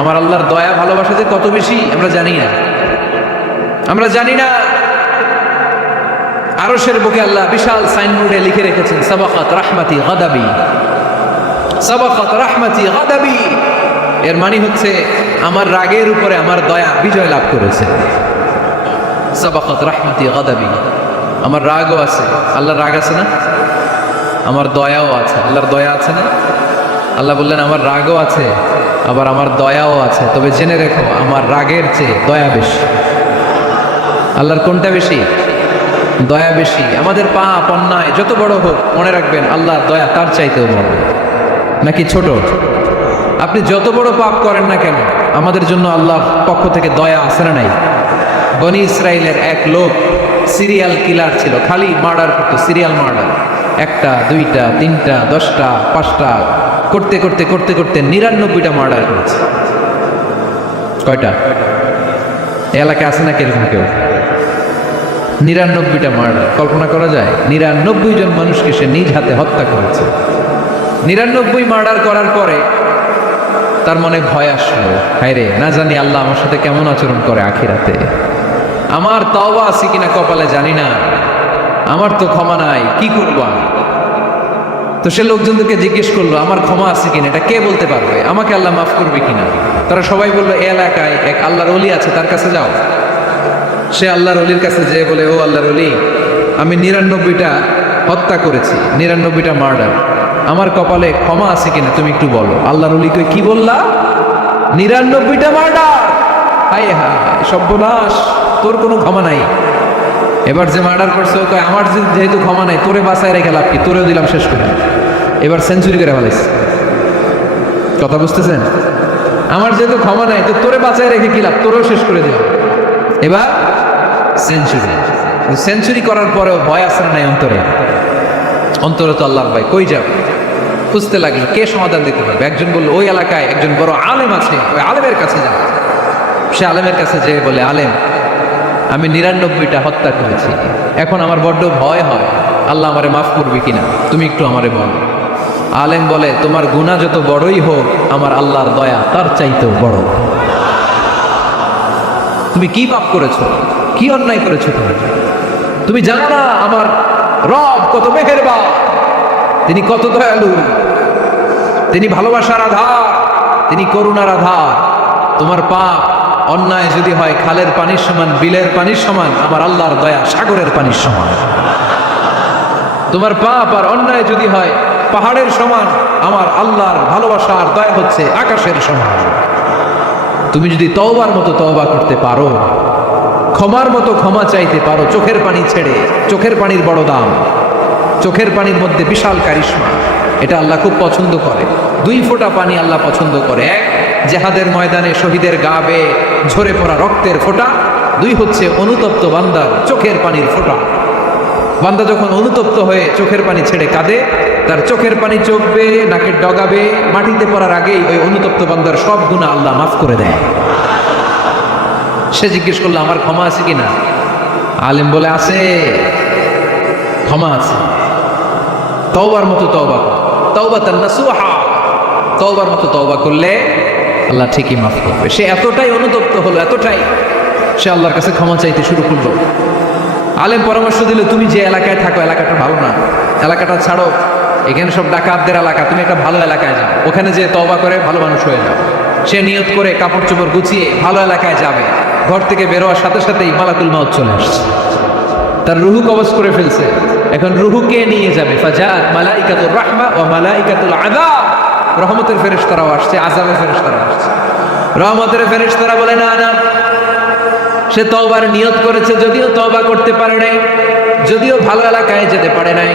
আমার আল্লাহর দয়া ভালোবাসা যে কত বেশি আমরা জানি না, আমরা জানি না। আরশের বুকে আল্লাহ বিশাল সাইনবোর্ডে লিখে রেখেছেন সাবাকাত রাহমাতি গাদাবি, সাবাকাত রাহমাতি গাদাবি। এর মানে হচ্ছে আমার রাগের উপরে আমার দয়া বিজয় লাভ করেছে। সাবাকাত রাহমাতি গাদাবি, আমার রাগও আছে, আল্লাহর রাগ আছে না? আমার দয়াও আছে, আল্লাহর দয়া আছে না? আল্লাহ বললেন আমার রাগও আছে, আবার আমার দয়াও আছে, তবে জেনে রেখো আমার রাগের চেয়ে দয়া বেশি। আল্লাহর কোনটা বেশি? দয়া বেশি। আমাদের পাপ অন্যায় যত বড় হোক, মনে রাখবেন আল্লাহর দয়া তার চাইতেও বড়। নাকি ছোট? আপনি যত বড় পাপ করেন না কেন, আমাদের জন্য আল্লাহর পক্ষ থেকে দয়া আছে না নাই? বনি ইসরায়েলের এক লোক সিরিয়াল কিলার ছিল, খালি মার্ডার করতো, সিরিয়াল মার্ডার। একটা, দুইটা, তিনটা, 10টা, 5টা করতে করতে করতে করতে 99টা মার্ডার করেছে। কয়টা? এলাকায় আছে না কিরকম কেউ? 99টা মার্ডার। কল্পনা করা যায়? 99 জন মানুষকে সে নিজ হাতে হত্যা করেছে। 99 মার্ডার করার পরে তার মনে ভয় আসলো, হায় রে, না জানি আল্লাহ আমার সাথে কেমন আচরণ করে আখিরাতে। আমার তওবা আছে কিনা কপালে জানি না, আমার তো ক্ষমা নাই, কি করবো আমি? তো সে লোকজনদেরকে জিজ্ঞেস করলো, আমার ক্ষমা আছে কিনা, এটা কে বলতে পারবে? আমাকে আল্লাহ মাফ করবে কিনা? তারা সবাই বললো, এ এলাকায় এক আল্লাহর ওলি আছে, তার কাছে যাও। সে আল্লাহর ওলির কাছে যেয়ে বলে, ও আল্লাহর ওলি, আমি 99টা হত্যা করেছি, 99টা মার্ডার, আমার কপালে ক্ষমা আছে কিনা তুমি একটু বলো। আল্লাহর ওলি কই, কি বললা? 99টা মার্ডার? হায় হায়, সর্বনাশ, তোর কোনো ক্ষমা নাই। এবার যে মার্ডার করছে ও কয়, আমার যেহেতু ক্ষমা নাই, তোরে বাঁচায় রেখে লাভ কি, তোরেও দিলাম শেষ করে। এবার সেঞ্চুরি করে ফেলাইছে। কথা বুঝতেছেন? আমার যেহেতু ক্ষমা নাই, তো তোরে বাঁচায় রেখে কি লাভ, তোরেও শেষ করে দিলাম। এবার সেঞ্চুরি। সেঞ্চুরি করার পরেও ভয় আসে না নাই অন্তরে? অন্তরে তো আল্লাহর ভয়। কই যাবে? খুঁজতে লাগলো কে সমাধান দিতে পারবে। একজন বলল, ওই এলাকায় একজন বড় আলেম আছে, ওই আলেমের কাছে যাও। সে আলেমের কাছে যেয়ে বলে, আলেম, আমি 99টা হত্যা করেছি, এখন আমার বড্ড ভয় হয়, আল্লাহ আমারে মাফ করবে কিনা, তুমি একটু আমারে বলো। আলেম বলে, তোমার গুনাহ যত বড়ই হোক, আমার আল্লাহর দয়া তার চাইতেও বড়। তুমি কি পাপ করেছো, কি অন্যায় করেছো? তুমি জানো না আমার রব কত মেহেরবান, তিনি কত দয়ালু, তিনি ভালোবাসার আধার, তিনি করুণার আধার। তোমার পাপ অন্যায় যদি হয় খালের পানির সমান, বিলের পানির সমান, আমার আল্লাহর দয়া সাগরের পানির সমান। তোমার পাপ আর অন্যায় যদি হয় পাহাড়ের সমান, আমার আল্লাহর ভালোবাসার দয়া হচ্ছে আকাশের সমান। তুমি যদি তওবার মতো তওবা করতে পারো, ক্ষমার মতো ক্ষমা চাইতে পারো, চোখের পানি ছেড়ে, চোখের পানির বড় দাম, চোখের পানির মধ্যে বিশাল কারিশমা, এটা আল্লাহ খুব পছন্দ করে। 2 ফোঁটা পানি আল্লাহ পছন্দ করে। এক, জেহাদের ময়দানে শহীদের গা বেয়ে ঝরে পড়া রক্তের ফোঁটা। 2 হচ্ছে অনুতপ্ত বান্দার চোখের পানির ফোঁটা। বান্দা যখন অনুতপ্ত হয়ে চোখের পানি ছেড়ে কাঁদে, তার চোখের পানি চোখ বেয়ে নাকের ডগা বেয়ে মাটিতে পড়ার আগেই ওই অনুতপ্ত বান্দার সব গুনাহ আল্লাহ মাফ করে দেয়। সে জিজ্ঞেস করলো, আমার ক্ষমা আছে কিনা? আলেম বলে, আছে, ক্ষমা আছে। তওবার মতো তওবা, তাওবাতান নাসুহা, তওবার মতো তওবা করলে আল্লাহ ঠিকই মাফ করবে। সে এতটাই অনুতপ্ত হলো, এতটাই, সে আল্লাহর কাছে ক্ষমা চাইতে শুরু করলো। আলেম পরামর্শ দিল, তুমি যে এলাকায় থাকো এলাকাটা ভালো না, এলাকাটা ছাড়ো, এখানে সব ডাকাতদের এলাকা, তুমি একটা ভালো এলাকায় যাও, ওখানে যে তওবা করে ভালো মানুষ হয়ে যাও। সে নিয়ত করে কাপড় চোপড় গুছিয়ে ভালো এলাকায় যাবে। ঘর থেকে বেরোয়ার সাথে সাথেই মালাকুল মাউত চলে আসছে, তার রুহু কবজ করে ফেলছে। এখন রুহু কে নিয়ে যাবে? ফাজাআত মালাইকাতুর রাহমা ওয়া মালাইকাতুল আযাব, রহমতের ফেরেশতারাও আসছে, আযাবের ফেরেশতারাও আসছে। রহমতের ফেরেশতারা বলে, না না, সে তওবার নিয়ত করেছে, যদিও তওবা করতে পারে নাই, যদিও ভালো এলাকায় যেতে পারে নাই,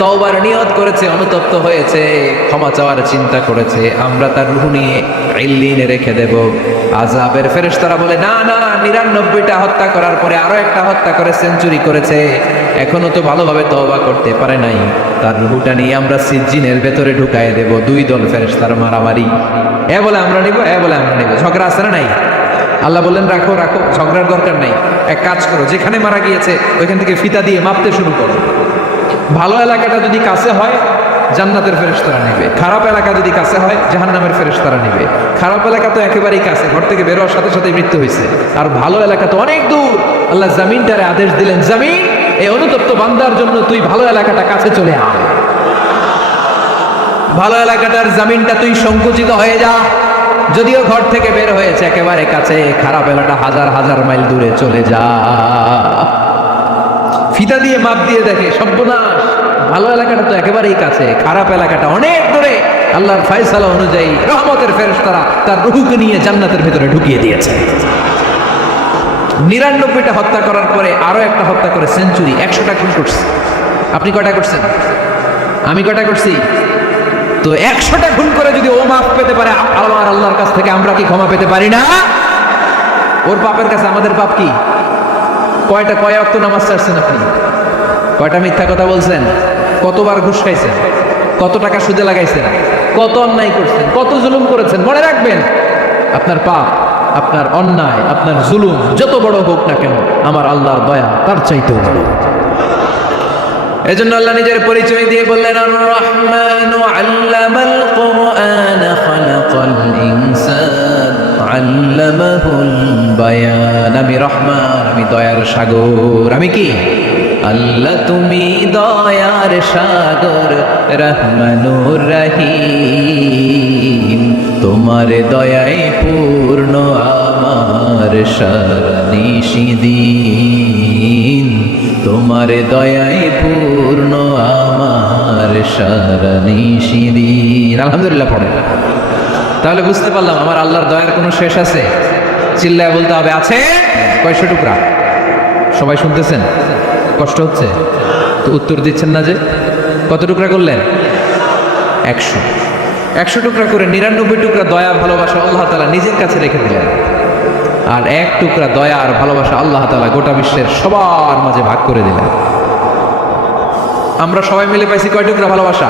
তওবার নিয়ত করেছে, অনুতপ্ত হয়েছে, ক্ষমা চাওয়ার চিন্তা করেছে, আমরা তার রূহ নিয়ে ইল্লিনে রেখে দেব। আযাবের ফেরেশতারা বলে, না না, 99টা হত্যা করার পরে আরো একটা হত্যা করে সেঞ্চুরি করেছে, এখনো তো ভালোভাবে তওবা করতে পারে নাই, তার রূহটা নিয়ে আমরা সিজ্জিনের ভেতরে ঢুকায় দেব। 2 দল ফেরেশতার মারামারি, এ বলে আমরা নিব, এ বলে আমরা নিব, ঝগড়া আছে না নাই? আল্লাহ বললেন, রাখো রাখো, ঝগড়ার দরকার নাই, এক কাজ করো, যেখানে মারা গিয়েছে ওইখান থেকে ফিতা দিয়ে মাপতে শুরু করো। ভালো এলাকাটা যদি কাছে হয় জান্নাতের ফেরেশতারা নেবে, খারাপ এলাকা যদি কাছে হয় জাহান্নামের ফেরেশতারা নেবে। খারাপ এলাকা তো একেবারেই কাছে, ঘর থেকে বেরোয়ার সাথে সাথে মৃত্যু হয়েছে, আর ভালো এলাকা তো অনেক দূর। আল্লাহ জামিনটারে আদেশ দিলেন, জামিন, এই অনুতপ্ত বান্দার জন্য তুই ভালো এলাকাটা কাছে চলে আয়, ভালো এলাকাটার জামিনটা তুই সংকুচিত হয়ে যা, যদিও ঘর থেকে বের হয়েছে একেবারে কাছে, খারাপ এলাকা হাজার হাজার মাইল দূরে চলে যা। ফিতা দিয়ে মাপ দিয়ে দেখে, সর্বনাশ, ভালো এলাকাটা তো একেবারেই কাছে, খারাপ এলাকাটা অনেক দূরে। আল্লাহর ফয়সালা অনুযায়ী রহমতের ফেরেশতারা তার রূহকে নিয়ে জান্নাতের ভিতরে ঢুকিয়ে দিয়েছে। 99টা হত্যা করার পরে আরো একটা হত্যা করে সেঞ্চুরি, 100টা খুন করছে। আপনি কয়টা করছেন? আমি কয়টা করছি? তো 100টা খুন করে যদি ও মাফ পেতে পারে আল্লাহর কাছ থেকে, আমরা কি ক্ষমা পেতে পারি না? ওর পাপের কাছে আমাদের পাপ কি? কয় ওয়াক্ত নামাজ ছাড়ছেন আপনি? কয়টা মিথ্যা কথা বলছেন? কতবার ঘুষ খাইছেন? কত টাকা সুদে লাগাইছেন? কত অন্যায় করছেন? কত জুলুম করেছেন? মনে রাখবেন, আপনার পাপ, আপনার অন্যায়, আপনার জুলুম যত বড় হোক না কেন, আমার আল্লাহর দয়া তার চাইতেও বড়। এজন্য আল্লাহ নিজের পরিচয় দিয়ে বললেন, আর রহমানু আল্লামাল কুরআন খালাকাল ইনসান আল্লামাহুল বায়ান। আমি রহমান, আমি দয়ার সাগর। আমি কি? আল্লাহ তুমি দয়ার সাগর, রহমানুর রহিম। তোমার দয়ায় পূর্ণ আমার সারানিশিদিন, তোমার দয়ায় পূর্ণ আমার সারানিশিদিন। আলহামদুলিল্লাহ পড়ে। তাহলে বুঝতে পারলাম আমার আল্লাহর দয়ার কোনো শেষ আছে? চিল্লায় বলতে হবে, আছে। কয়শো টুকরা? সবাই শুনতেছেন? কষ্ট হচ্ছে তো উত্তর দিচ্ছেন না যে? কত টুকরা করলেন? 100 টুকরা করে 99 টুকরা দয়া ভালোবাসা আল্লাহ তাআলা নিজের কাছে রেখে দিলেন, আর 1 টুকরা দয়া আর ভালোবাসা আল্লাহ তাআলা গোটা বিশ্বের সবার মাঝে ভাগ করে দিলেন। আমরা সবাই মিলে পাইছি কয় টুকরা ভালোবাসা?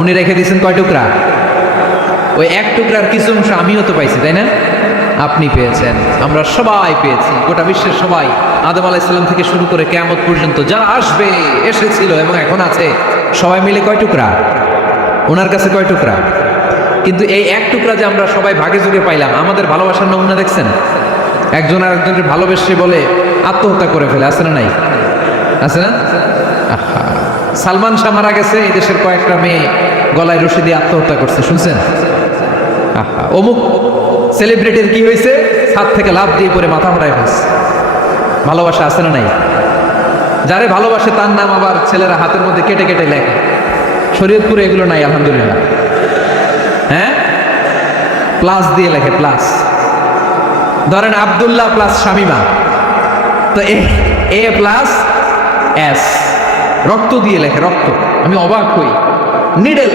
উনি রেখে দিয়েছেন কয় টুকরা? ওই 1 টুকরার কিছু অংশ আমিও তো পাইছি, তাই না? আপনি পেয়েছেন, আমরা সবাই পেয়েছি, গোটা বিশ্বের সবাই, আদম আলাইহিস সালাম থেকে শুরু করে কিয়ামত পর্যন্ত যারা আসবে, এসেছিল এবং এখন আছে, সবাই মিলে কয় টুকরা? ওনার কাছে কয় টুকরা? কিন্তু এই 1 টুকরা যে আমরা সবাই ভাগে যুগে পাইলাম, আমাদের ভালোবাসার নমুনা দেখছেন? একজন আর একজনকে ভালোবেসে বলে আত্মহত্যা করে ফেলে, আছে না নাই? আছে না? আহা, সালমান শাহ মারা গেছে, এই দেশের কয়েকটা মেয়ে গলায় রশি দিয়ে আত্মহত্যা করছে, শুনছেন? আহা, অমুক সেলিব্রিটির কি হয়েছে, ছাদ থেকে লাফ দিয়ে পরে মাথা ফাটায় ফেলছে। ভালোবাসা আছে না নাই? যারে ভালোবাসে তার নাম আবার ছেলেরা হাতের মধ্যে কেটে কেটে লেখে। শরীয়তপুরে এগুলো নাই, আলহামদুলিল্লাহ। হ্যাঁ, প্লাস দিয়ে লেখে, প্লাস। ধরেন আব্দুল্লাহ প্লাস শামিমা, তো এ প্লাস এস, রক্ত দিয়ে লেখে, রক্ত। আমি অবাক হই, নিডেল,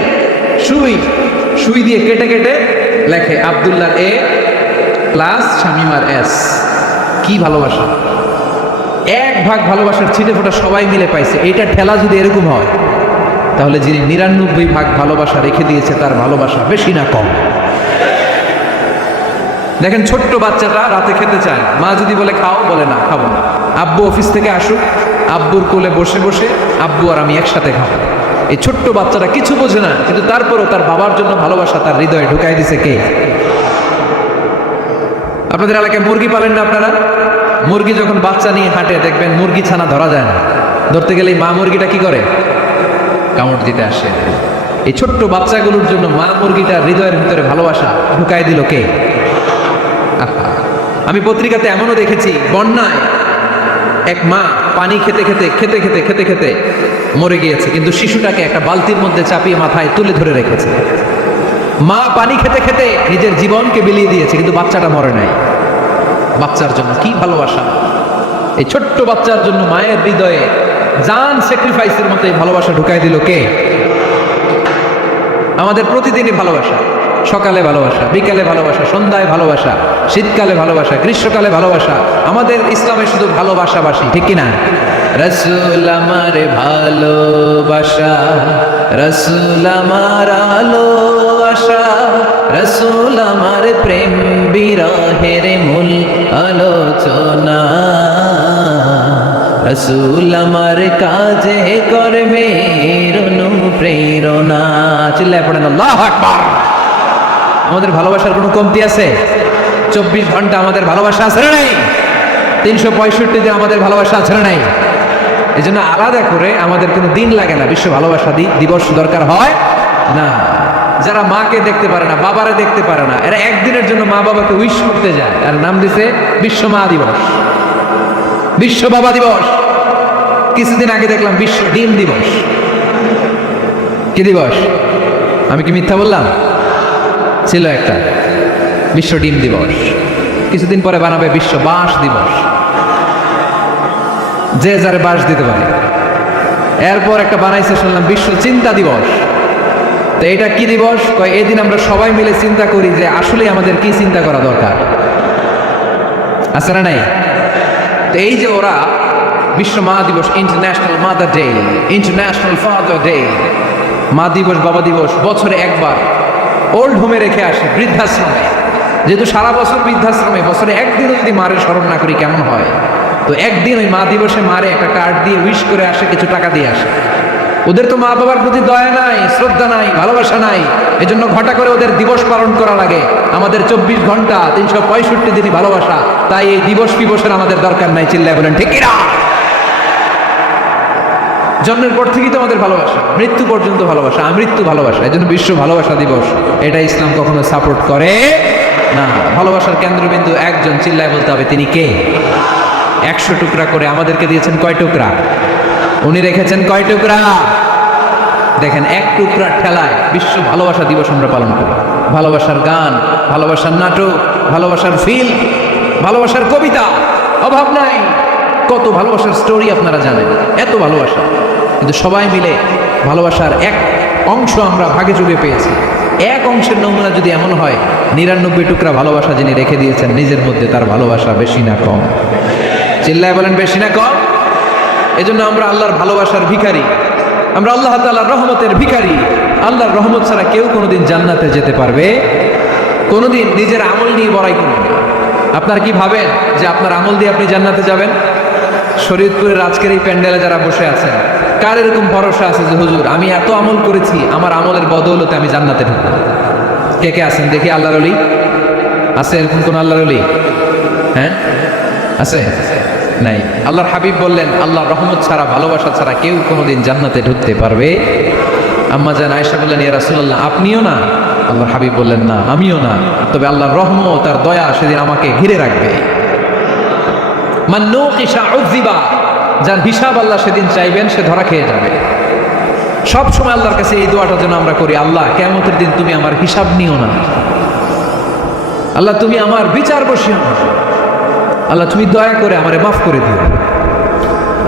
সুই দিয়ে কেটে কেটে লেখে আব্দুল্লাহর এ প্লাস শামিমার এস। কি ভালোবাসা! 1 ভাগ ভালোবাসার ছিটে ফোটা সবাই মিলে পাইছে। এইটা ঠেলা যদি এরকম হয়, তাহলে যিনি 99 ভাগ ভালোবাসা রেখে দিয়েছে তার ভালোবাসা বেশি না কম? দেখেন, ছোট্ট বাচ্চাটা রাতে খেতে চায়, মা যদি বলে খাও, বলে না, খাবো না। আব্বু অফিস থেকে আসুক, আব্বুর কোলে বসে বসে আব্বু আর আমি একসাথে খাবো। এই ছোট্ট বাচ্চাটা কিছু বোঝে না, কিন্তু তারপরও তার বাবার জন্য ভালোবাসা তার হৃদয়ে ঢুকাই দিছে কে? আপনাদের এলাকায় মুরগি পালেন না আপনারা? মুরগি যখন বাচ্চা নিয়ে হাঁটে, দেখবেন মুরগি ছানা ধরা যায় না, ধরতে গেলে মা মুরগিটা কি করে? কামড় দিতে আসে। এই ছোট্ট বাচ্চাগুলোর জন্য মা মুরগিটার হৃদয়ের ভিতরে ভালোবাসা ঢুকাই দিল কে? আমি পত্রিকাতে এমনও দেখেছি, বন্যায় এক মা পানি খেতে খেতে মরে গিয়েছে, কিন্তু শিশুটাকে একটা বালতির মধ্যে চাপিয়ে মাথায় তুলে ধরে রেখেছে। মা পানি খেতে খেতে নিজের জীবনকে বিলিয়ে দিয়েছে, কিন্তু বাচ্চাটা মরে নাই। বাচ্চার জন্য কি ভালোবাসা! এই ছোট্ট বাচ্চার জন্য মায়ের হৃদয়ে জান স্যাক্রিফাইসের মতো এই ভালোবাসা ঢুকাই দিল কে? আমাদের প্রতিদিনই ভালোবাসা, সকালে ভালোবাসা, বিকালে ভালোবাসা, সন্ধ্যায় ভালোবাসা, শীতকালে ভালোবাসা, গ্রীষ্মকালে ভালোবাসা। আমাদের ইসলামে শুধু ভালোবাসাবাসী, ঠিক কিনা? রাসূল আমার ভালোবাসা, রাসূল আমার আলো আশা, রাসূল আমার প্রেম বিরহের মূল আলোচনা, রাসূল আমার কাজে করবে অনুপ্রেরণা। চিল্লায় পড়েন আল্লাহু আকবার। আমাদের ভালোবাসার কোনো কমতি আছে? 24 ঘন্টা আমাদের ভালোবাসা আছে না নাই? 365 দিন আমাদের ভালোবাসা আছে না নাই? এই জন্য আলাদা করে আমাদের কোনো দিন লাগে না, বিশ্ব ভালোবাসা দিবস দরকার হয় না। যারা মাকে দেখতে পারে না, বাবারে দেখতে পারে না, এরা একদিনের জন্য মা বাবাকে উইশ করতে যায়, আর নাম দিছে বিশ্ব মা দিবস, বিশ্ব বাবা দিবস। কিছুদিন আগে দেখলাম বিশ্ব ডিম দিবস। কি দিবস? আমি কি মিথ্যা বললাম? ছিল একটা বিশ্ব ডিম দিবস, কিছুদিন পরে বানাবে বিশ্ব বাঁশ দিবস, যে যারে বাঁশ দিতে পারে। এরপর একটা বানাইছে শুনলাম বিশ্ব চিন্তা দিবস। তো এটা কি দিবস? কয় এই দিন আমরা সবাই মিলে চিন্তা করি যে আসলে আমাদের কি চিন্তা করা দরকার, আছে না নাই? তো এই যে ওরা বিশ্ব মা দিবস, international mother day, international father day, মা দিবস বাবা দিবস বছরে একবার ওল্ড হোমে রেখে আসে, বৃদ্ধাশ্রমে। যেহেতু সারা বছর বৃদ্ধাশ্রমে, বছরে একদিনও যদি মারের স্মরণ না করি কেমন হয়? তো একদিন ওই মা দিবসে মারে একটা কার্ড দিয়ে উইশ করে আসে, কিছু টাকা দিয়ে আসে। ওদের তো মা বাবার প্রতি দয়া নাই, শ্রদ্ধা নাই, ভালোবাসা নাই, এজন্য ঘটা করে ওদের দিবস পালন করা লাগে। আমাদের 24 ঘন্টা 365 দিনই ভালোবাসা, তাই এই দিবস পিবসের আমাদের দরকার নাই। চিল্লায় বলেন ঠিক কিনা? জন্মের পর থেকেই তো আমাদের ভালোবাসা, মৃত্যু পর্যন্ত ভালোবাসা, আমৃত্যু ভালোবাসা। এই জন্য বিশ্ব ভালোবাসা দিবস, এটা ইসলাম কখনো সাপোর্ট করে না। ভালোবাসার কেন্দ্রবিন্দু একজন, চিল্লায় বলতে হবে তিনি কে? 100 টুকরা করে আমাদেরকে দিয়েছেন কয় টুকরা? উনি রেখেছেন কয় টুকরা? দেখেন, এক টুকরার ঠেলায় বিশ্ব ভালোবাসা দিবস আমরা পালন করি। ভালোবাসার গান, ভালোবাসার নাটক, ভালোবাসার ফিল্ম, ভালোবাসার কবিতা, অভাব নাই। কত ভালোবাসার স্টোরি আপনারা জানেন, এত ভালোবাসা। কিন্তু সবাই মিলে ভালোবাসার এক অংশ আমরা ভাগে চুগে পেয়েছি। এক অংশের নমুনা যদি এমন হয়, 99 টুকরা ভালোবাসা যিনি রেখে দিয়েছেন নিজের মধ্যে, তার ভালোবাসা বেশি না কম? চিল্লায় বলেন বেশি না কম? এজন্য আমরা আল্লাহর ভালোবাসার ভিখারি, আমরা আল্লাহ তাআলার রহমতের ভিখারি। আল্লাহর রহমত ছাড়া কেউ কোনোদিন জান্নাতে যেতে পারবে? কোনোদিন নিজের আমল নিয়ে বড়াই করবেন না। আপনার কি ভাবেন যে আপনার আমল দিয়ে আপনি জান্নাতে যাবেন? শরীয়তপুরের আজকের এই প্যান্ডেলে যারা বসে আছেন, কার এরকম ভরসা আছে যে হুজুর আমি এত আমল করেছি, আমার আমলের বদৌলতে আমি জান্নাতে ঢুকবো? কে কে আছেন দেখি? আল্লাহর ওলি আছে? এরকম কোন আল্লাহর ওলি? হ্যাঁ আছে? নাই। আল্লাহর হাবিব বললেন আল্লাহর রহমত ছাড়া, ভালোবাসা ছাড়া কেউ কোনোদিন জান্নাতে ঢুকতে পারবে? আম্মা জান আয়েশা বললেন, ইয়া রাসূলুল্লাহ আপনিও না? আল্লাহর হাবিব বললেন, না আমিও না, তবে আল্লাহর রহমত আর দয়া সেদিন আমাকে ঘিরে রাখবে। মান নুকিশা উযিবা, যার হিসাব আল্লাহ সেদিন চাইবেন সে ধরা খেয়ে যাবে। সব সময় আল্লাহর কাছে এই দোয়াটা যেন আমরা করি, আল্লাহ কিয়ামতের দিন তুমি আমার হিসাব নিও না, আল্লাহ তুমি আমার বিচার বসিও না, আল্লাহ তুমি দয়া করে আমারে মাফ করে দিও।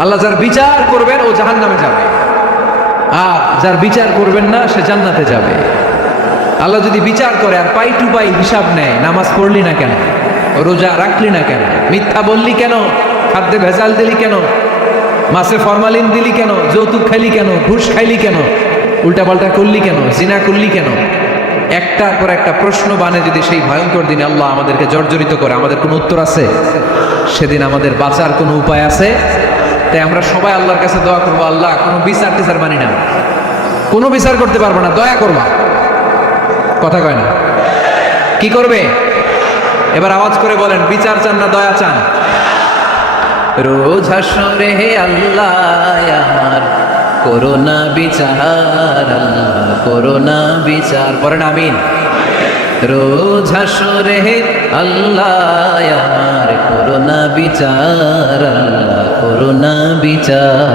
আল্লাহ যার বিচার করবেন ও জাহান্নামে যাবে, আর যার বিচার করবেন না সে জান্নাতে যাবে। আল্লাহ যদি বিচার করে আর পাই টু পাই হিসাব নেয়, নামাজ পড়লি না কেন, রোজা রাখলি না কেন, মিথ্যা বললি কেন, খাদ্যে ভেজাল দিলি কেন, মাছে ফরমালিন দিলি কেন, যৌতুক খাইলি কেন, ঘুষ খাইলি কেন, উল্টাপাল্টা করলি কেন, জিনা করলি কেন, একটার পর একটা প্রশ্ন বানে যদি সেই ভয়ঙ্কর দিনে আল্লাহ আমাদেরকে জর্জরিত করে, আমাদের কোনো উত্তর আছে? সেদিন আমাদের বাঁচার কোনো উপায় আছে? তাই আমরা সবাই আল্লাহর কাছে দোয়া করবো, আল্লাহ কোনো বিচার টিচার মানি না, কোনো বিচার করতে পারবো না, দয়া করবা। কথা কয় না? কি করবে? এবার আওয়াজ করে বলেন, বিচার চান না দয়া চান? রোজ হাসরে হে আল্লাহ আমার করোনা বিচার, আল্লাহ করোনা বিচার, পড়েন আমিন। রোজ হাসরে হে আল্লাহ আমার করোনা বিচার, আল্লাহ করোনা বিচার,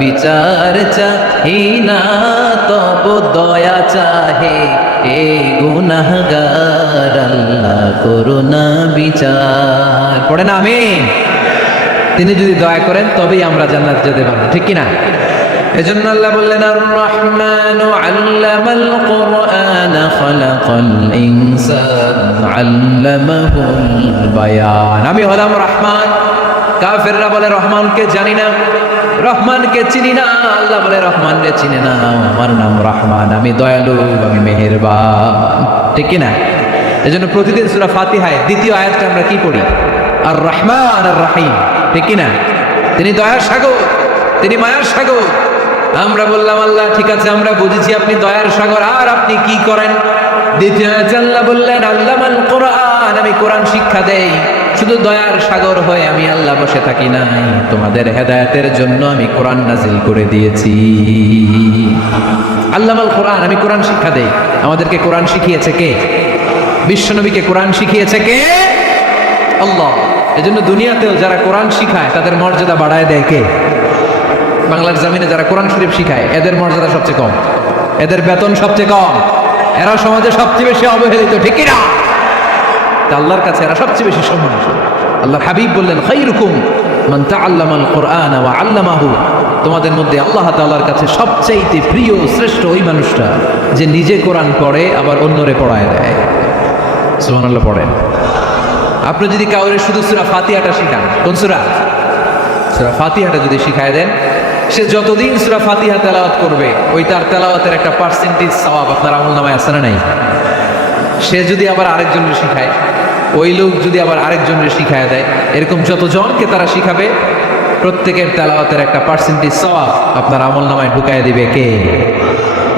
বিচার চাহি না তব দয়া চাহে এ গুনাহগার, আল্লাহ করোনা বিচার, পড়েন আমিন। তিনি যদি দয়া করেন তবেই আমরা জান্নাত যেতে পারবো, ঠিক কিনা? এজন্য আল্লাহ বললেন, আর রহমানু আল্লামাল কুরআন খালাকাল ইনসান আল্লামাহুল বায়ান। আমি হলাম রহমান। কাফেররা বলে রহমানকে জানি না, রহমানকে চিনি না। আল্লাহ বলে রহমানকে চিনে না, আমার নাম রহমান, আমি দয়ালু, আমি মেহেরবান, ঠিক কিনা? এজন্য প্রতিদিন সূরা ফাতিহায় দ্বিতীয় আয়াতটা আমরা কি পড়ি? আর রহমান আর রাহিম, ঠিক কিনা? তিনি দয়ার সাগর, তিনি মায়ার সাগর। আমরা বললাম আল্লাহ ঠিক আছে, আমরা বুঝেছি আপনি দয়ার সাগর, আর আপনি কি করেন? দ্বিতীয় আয়াতে আল্লাহ বললেন আল্লামাল কোরআন, আমি কোরআন শিক্ষা দেই। শুধু দয়ার সাগর হয়ে আমি আল্লাহ বসে থাকি নাই, তোমাদের হেদায়েতের জন্য আমি কোরআন নাজিল করে দিয়েছি। আল্লামাল কোরআন, আমি কোরআন শিক্ষা দেই। আমাদেরকে কোরআন শিখিয়েছে কে? বিশ্বনবীকে কোরআন শিখিয়েছে কে? আল্লাহ। এজন্য দুনিয়াতেও যারা কোরআন শিখায় তাদের মর্যাদা বাড়ায় দেয় কে? বাংলার জমিনে যারা কোরআন শরীফ শিখায় এদের মর্যাদা সবচেয়ে কম, এদের বেতন সবচেয়ে কম। এরা সমাজে সবচেয়ে বেশি অবহেলিত, ঠিক কি না? তা আল্লাহর কাছে এরা সবচেয়ে বেশি সম্মানিত। আল্লাহর হাবিব বললেন, খায়রুকুম মান তাআল্লামাল কুরআন ওয়া আল্লামাহু, তোমাদের মধ্যে আল্লাহ তাআলার কাছে সবচেয়ে প্রিয় শ্রেষ্ঠ ওই মানুষটা যে নিজে কোরআন পড়ে আবার অন্যরে পড়ায় দেয়। সুবহানাল্লাহ পড়েন। আপনি যদি কাউরে শুধু সূরা ফাতিহাটা শিখান, কোন সূরা? সূরা ফাতিহাটা যদি শিখায় দেন, সে যতদিন সূরা ফাতিহা তেলাওয়াত করবে ওই তার তেলাওয়াতের একটা পার্সেন্টেজ সওয়াব আপনার আমলনামায় আছে না নাই? সে যদি আবার আরেকজনকে শিখায়, ওই লোক যদি আবার আরেকজনকে শিখায় দেয়, এরকম যতজনকে তারা শিখাবে প্রত্যেকের তেলাওয়াতের একটা পার্সেন্টেজ সওয়াব আপনার আমলনামায় ঢুকায় দিবে কে?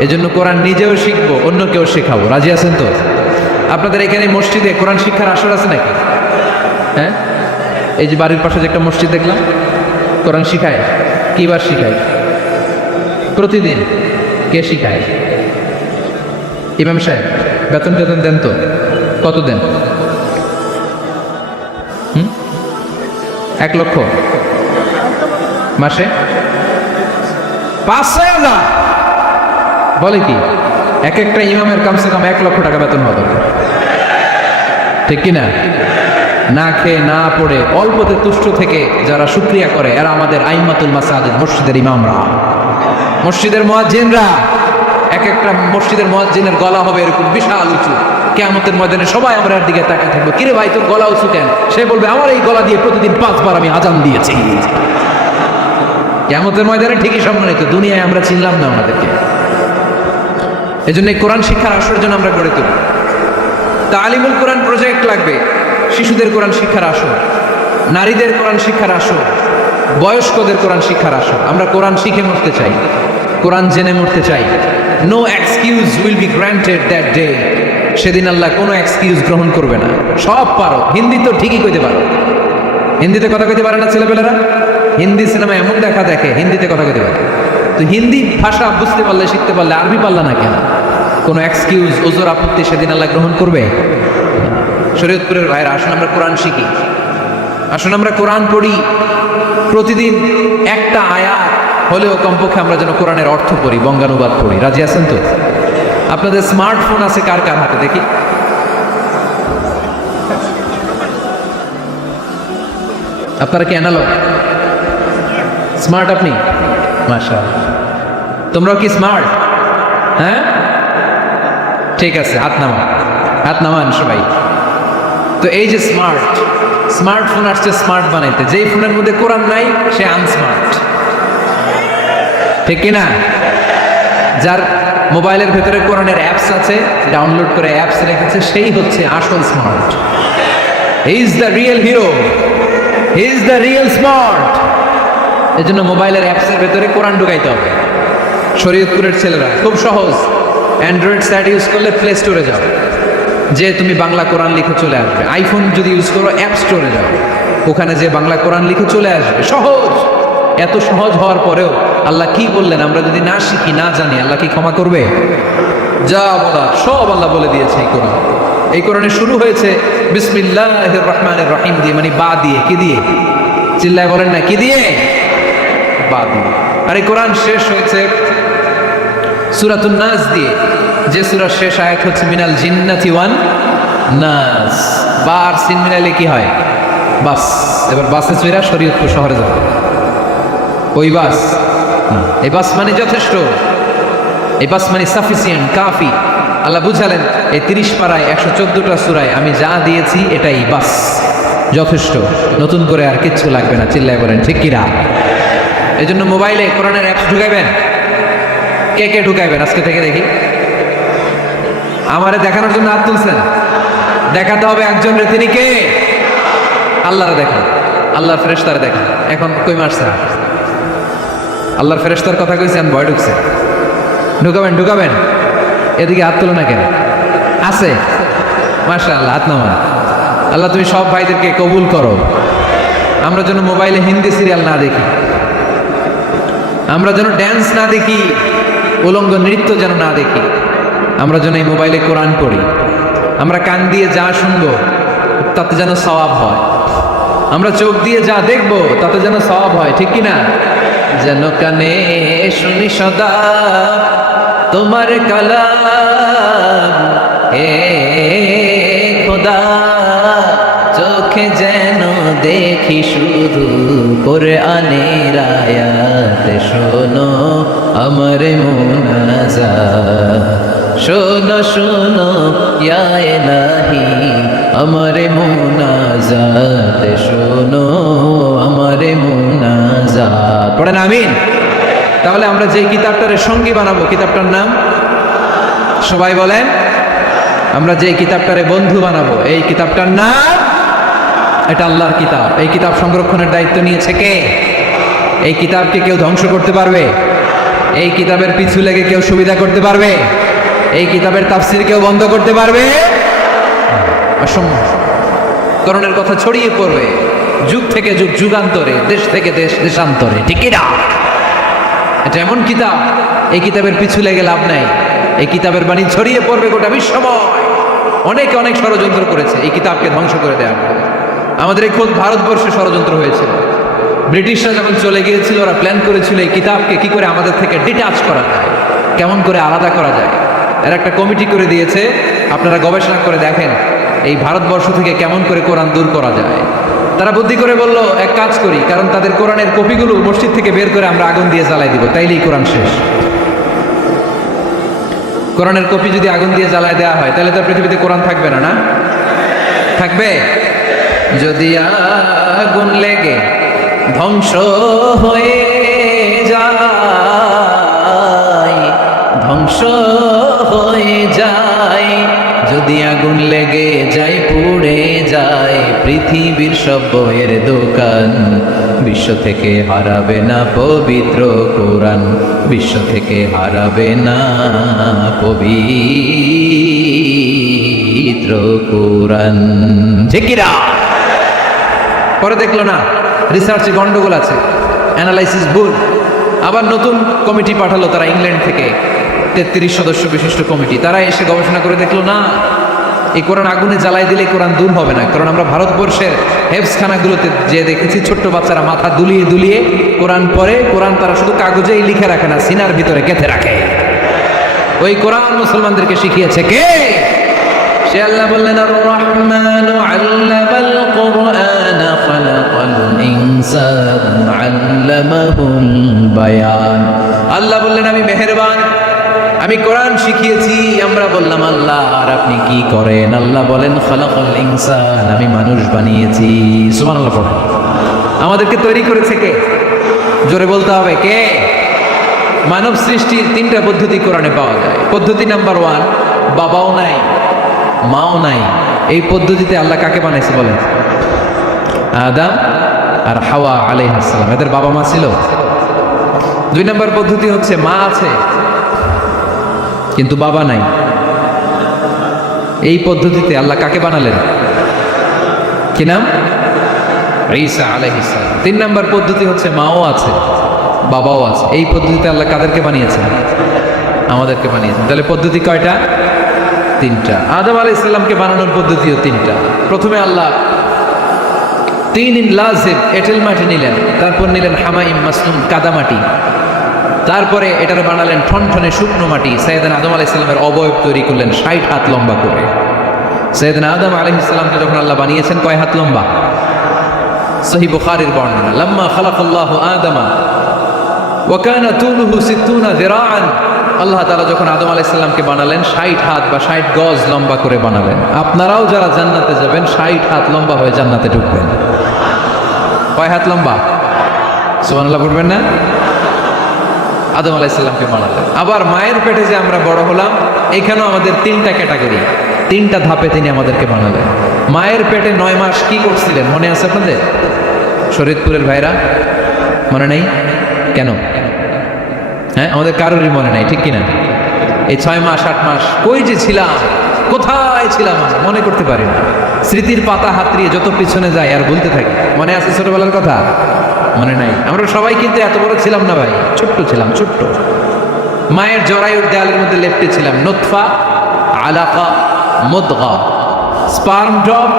এজন্য কোরআন নিজেও শিখবো, অন্যকেও শেখাবো। রাজি আছেন তো? আপনাদের এখানে মসজিদে কোরআন শিক্ষার আসর আছে নাকি? হ্যাঁ, এই যে বাড়ির পাশে যে একটা মসজিদ দেখলাম, কোরআন শিখায়। কিবার শিখায়? প্রতিদিন। কে শিখায়? ইমাম সাহেব। বেতন টেতন দেন তো? কত দেন? 1 লক্ষ মাসে? 5,000 বলে কি? এক একটা ইমামের কমসে কম 1 লক্ষ টাকা বেতন হওয়া দরকার, ঠিক কিনা? না খেয়ে না পড়ে অল্পতে তুষ্ট থেকে যারা শুকরিয়া করে এরা আমাদের আইম্মাতুল মাসাজিদ, মসজিদের ইমামরা, মসজিদের মুয়াজ্জিনরা। এক একটা মসজিদের মুয়াজ্জিনের গলা হবে এরকম বিশাল উঁচু। কিয়ামতের ময়দানে সবাই আমরা দিকে তাকিয়ে থাকবো, কিরে ভাই তোর গলা উঁচু কেন? সে বলবে, আমার এই গলা দিয়ে প্রতিদিন 5 বার আমি আজান দিয়েছি। কিয়ামতের ময়দানে ঠিকই সম্মানিত, দুনিয়ায় আমরা চিনলাম না আমাদেরকে। এজন্য এই কোরআন শিক্ষার আসর জন্য আমরা গড়ে তুলি। তালিমুল কোরআন প্রজেক্ট লাগবে, শিশুদের কোরআন শিক্ষার আসর, নারীদের কোরআন শিক্ষার আসর, বয়স্কদের কোরআন শিক্ষার আসর। আমরা কোরআন শিখে মরতে চাই, কোরআন জেনে মরতে চাই। No excuse will be granted that day. সেদিন আল্লাহ কোনো এক্সকিউজ গ্রহণ করবে না। সব পারো, হিন্দি তো ঠিকই কইতে পারো। হিন্দিতে কথা কইতে পারে না ছেলেপেলেরা? হিন্দি সিনেমা এমন দেখা দেখে হিন্দিতে কথা কইতে পারে। তো হিন্দি ভাষা বুঝতে পারলে, শিখতে পারলে, আরবি পারলা না কেন? কোনো এক্সকিউজ, ওজোর, আপত্তি সেদিন আল্লাহ গ্রহণ করবে? শরীয়তপুরের ভাইরা, আসুন আমরা কোরআন শিখি, আসুন আমরা কোরআন পড়ি। প্রতিদিন একটা আয়াত হলেও কমপক্ষে আমরা যেন কোরআনের অর্থ পড়ি, বঙ্গানুবাদ পড়ি। রাজি আছেন তো? আপনাদের স্মার্টফোন আছে কার কার হাতে দেখি? আপনারা কি অ্যানালগ? স্মার্ট আপনি? মাশাআল্লাহ। তোমরাও কি স্মার্ট? হ্যাঁ, ঠিক আছে, হাত নামান, হাত নামান সবাই। তো এই যে স্মার্টফোন আসছে স্মার্ট বানাইতে, যেই ফোনের মধ্যে কোরআন নাই সে আনস্মার্ট, ঠিক কিনা? যার মোবাইলের ভেতরে কোরআনের অ্যাপস আছে, ডাউনলোড করে অ্যাপস রেখেছে, সেই হচ্ছে আসল smart. He is the real hero, he is the real smart. এই জন্য মোবাইলের অ্যাপসের ভেতরে কোরআন ঢুকাইতে হবে। শরীয়তপুরের ছেলেরা খুব সহজ, অ্যান্ড্রয়েড স্যাট ইউজ করলে প্লে স্টোরে যাও, যে তুমি বাংলা কোরআন লিখে চলে আসবে। আইফোন যদি ইউজ করো অ্যাপ স্টোরে যাও, ওখানে যে বাংলা কোরআন লিখে চলে আসবে। সহজ। এত সহজ হওয়ার পরেও আল্লাহ কি বললেন? আমরা যদি না শিখি, না জানি, আল্লাহ কি ক্ষমা করবে? যা বলা সব আল্লাহ বলে দিয়েছে এই কোরআন। এই কোরআনে শুরু হয়েছে বিসমিল্লাহির রহমানির রহিম দিয়ে, মানে বা দিয়ে। কি দিয়ে? চিল্লায় বলেন না, কি দিয়ে? বা দিয়ে। আর এই কোরআন শেষ হয়েছে সূরাতুন নাস দিয়ে, যে সূরার শেষ আয়াত হচ্ছে মিনাল জিন্নাতি ওয়ান নাস। বার সিন মিলাইলে কি হয়? বাস। এবার বাসে চড়া শরীয়তপুর শহরে যাবে। ওই বাস, এই বাস মানে যথেষ্ট, এই বাস মানে সাফিসিয়েন্ট, কাফি। আল্লাহ বুঝালেন এই 30 পারায় 114টা সূরায় আমি যা দিয়েছি এটাই বাস, যথেষ্ট। নতুন করে আর কিচ্ছু লাগবে না। চিল্লায় বলেন ঠিক কিনা? এই জন্য মোবাইলে কোরআনের অ্যাপস ঢুকাইবেন। কে কে ঢুকাইবেন আজকে থেকে দেখি? আমারে দেখানোর জন্য হাত তুলছেন? দেখাতে হবে একজন রে, তিনি কে? আল্লাহরে দেখান, আল্লাহর ফেরেশতারে দেখান। এখন কই মারছে? আল্লাহর ফেরেশতার কথা কইছি, আমি ভয় ঢুকছে। ঢুকাবেন, ঢুকাবেন। এদিকে হাত তুলো না কেন? আছে? মাশাআল্লাহ, হাত নামান। আল্লাহ তুমি সব ভাইদেরকে কবুল করো। আমরা যেন মোবাইলে হিন্দি সিরিয়াল না দেখি, আমরা যেন ড্যান্স না দেখি, উলঙ্গ নৃত্য যেন না দেখি। আমরা যেন এই মোবাইলে কোরআন পড়ি। আমরা কান দিয়ে যা শুনবো তাতে যেন সওয়াব হয়। আমরা চোখ দিয়ে যা দেখবো তাতে যেন সওয়াব হয়, ঠিক কিনা? যেন কানে শুনি সদা তোমার কালাম হে খোদা, চোখে যেন দেখি শুধু কোরআনের আয়াত, শোনো আমার মুনাজাত, শোনো শোনো ইয়া ইলাহি আমার মুনাজাত, শোনো আমার মুনাজাত। পড়েন আমিন। তাহলে আমরা যে কিতাবটারে সঙ্গী বানাবো, কিতাবটার নাম সবাই বলেন। আমরা যে কিতাবটারে বন্ধু বানাবো, এই কিতাবটার নাম, এটা আল্লাহর কিতাব। এই কিতাব সংরক্ষণের দায়িত্ব নিয়েছে কে? এই কিতাবকে কেউ ধ্বংস করতে পারবে? এই কিতাবের পিছু লেগে কেউ সুবিধা করতে পারবে? এই কিতাবের তাফসির কেউ বন্ধ করতে পারবে? অসম্ভব। করণের কথা ছড়িয়ে পড়বে যুগ থেকে যুগ, যুগান্তরে, দেশ থেকে দেশ, দেশান্তরে, ঠিক না? এটা এমন কিতাব, এই কিতাবের পিছু লেগে লাভ নাই। এই কিতাবের বাণী ছড়িয়ে পড়বে গোটা বিশ্বময়। অনেকে অনেক ষড়যন্ত্র করেছে এই কিতাবকে ধ্বংস করে দেওয়ার জন্য। আমাদের এই খোদ ভারতবর্ষে ষড়যন্ত্র হয়েছিল। ব্রিটিশরা যখন চলে গিয়েছিল, ওরা প্ল্যান করেছিল এই কিতাবকে কি করে আমাদের থেকে ডিটাচ করা যায়, কেমন করে আলাদা করা যায়। এর একটা কমিটি করে দিয়েছে, আপনারা গবেষণা করে দেখেন এই ভারতবর্ষ থেকে কেমন করে কোরআন দূর করা যায়। তারা বুদ্ধি করে বলল, এক কাজ করি, কারণ তাদের কোরআনের কপিগুলো মসজিদ থেকে বের করে আমরা আগুন দিয়ে জ্বালাই দিব, তাইলেই কোরআন শেষ। কোরআনের কপি যদি আগুন দিয়ে জ্বালায় দেওয়া হয়, তাহলে তো পৃথিবীতে কোরআন থাকবে না, না থাকবে? যদি আগুন লেগে ধ্বংস হয়ে যায়, ধ্বংস হয়ে যায়, যদি আগুন লেগে যায়, পুড়ে যায় পৃথিবীর সব বইয়ের দোকান, বিশ্ব থেকে হারাবে না পবিত্র কোরআন, বিশ্ব থেকে হারাবে না পবিত্র কোরআন, ঠিক কি না? পরে দেখলো না রিসার্চে গন্ডগোল আছে, অ্যানালাইসিস ভুল, আবার নতুন কমিটি পাঠালো তারা ইংল্যান্ড থেকে, 33 সদস্য বিশিষ্ট কমিটি। তারা এসে গবেষণা করে দেখলো না, এই কোরআন আগুনে জ্বালাই দিলে কোরআন দূর হবে না। কারণ আমরা ভারতবর্ষের হেফজখানাগুলোতে যে দেখেছি, ছোট্ট বাচ্চারা মাথা দুলিয়ে দুলিয়ে কোরআন পড়ে। কোরআন তারা শুধু কাগজেই লিখে রাখে না, সিনার ভিতরে গেঁথে রাখে। ওই কোরআন মুসলমানদেরকে শিখিয়েছে কে? সে আল্লাহ বললেন, আর রহমান আল্লামাল কুরআন খালাকাল ইনসান আল্লামাহুল বায়ান। আল্লাহ বললেন, আমি মেহেরবান, আমি কোরআন শিখিয়েছি। আমরা বললাম, আল্লাহ আর আপনি কি করেন? আল্লাহ বলেন, খালাকাল ইনসান, আমি মানুষ বানিয়েছি। সুবহানাল্লাহ পড়ুন। আমাদেরকে তৈরি করেছে কে? জোরে বলতে হবে কে? মানব সৃষ্টির 3টা পদ্ধতি কোরআনে পাওয়া যায়। পদ্ধতি নাম্বার 1, বাবাও নাই মাও নাই। এই পদ্ধতিতে আল্লাহ কাকে বানাইছে বলেন? আদম আর হাওয়া আলাইহিস সালাম, এদের বাবা মা ছিল। 2 নম্বর পদ্ধতি হচ্ছে মা আছে কিন্তু বাবা নাই। এই পদ্ধতিতে আল্লাহ কাকে বানালেন? কি নাম? ঈসা আলাইহিস সালাম। 3 নম্বর পদ্ধতি হচ্ছে মাও আছে বাবাও আছে। এই পদ্ধতিতে আল্লাহ কাদেরকে বানিয়েছেন? আমাদেরকে বানিয়েছেন। তাহলে পদ্ধতি কয়টা? 3টা। আদম আলাইহিস সালামকে বানানোর পদ্ধতিও 3টা। প্রথমে আল্লাহ 3 লাজিম এঁটেল মাটি নিলেন, তারপর নিলেন হামাইম মাসনুন কাদামাটি, তারপরে এটার বানালেন ঠনঠনে শুকনো মাটি। সাইয়েদনা আদম আলাইহিস সালামের অবয়ব তৈরি করলেন 60 হাত লম্বা করে। সাইয়েদনা আদম আলাইহিস সালামকে যখন আল্লাহ বানিয়েছেন, কয় হাত লম্বা? সহিহ বুখারীর বর্ণনা, লাম্মা খালাকাল্লাহু আদামা ওয়া কানা তুলুহু 60 যিরাআন। আল্লাহ তাআলা যখন আদম আলাইহিস সালামকে বানালেন, 60 হাত বা 60 গজ লম্বা করে বানালেন। আপনারাও যারা জান্নাতে যাবেন, 60 হাত লম্বা হয়ে জান্নাতে ঢুকবেন। কয় হাত লম্বা? সুবহানাল্লাহ পড়বেন না? আদম আলাইহিস সালামকে বানালেন। আবার মায়ের পেটে যে আমরা বড় হলাম, এখানেও আমাদের 3টা ক্যাটাগরি, 3টা ধাপে তিনি আমাদেরকে বানালেন। মায়ের পেটে 9 মাস কি করছিলেন মনে আছে আপনাদের? শরীয়তপুরের ভাইরা মনে নেই কেন? হ্যাঁ, আমাদের কারোরই মনে নাই, ঠিক কিনা? এই 6 মাস 8 মাস কই যে ছিলাম, কোথায় ছিলাম মনে করতে পারি না। স্মৃতির পাতা হাতড়িয়ে যত পিছনে যায় আর বলতে থাকি। মনে আছে ছোটবেলার কথা? মনে নাই। আমরা সবাই কিন্তু এত বড় ছিলাম না ভাই, ছোট্ট ছিলাম, ছোট্ট। মায়ের জরায়ুর দেয়ালের মধ্যে লেপ্টে ছিলাম। নুতফা, আলাকা, মুদগা, sperm drop,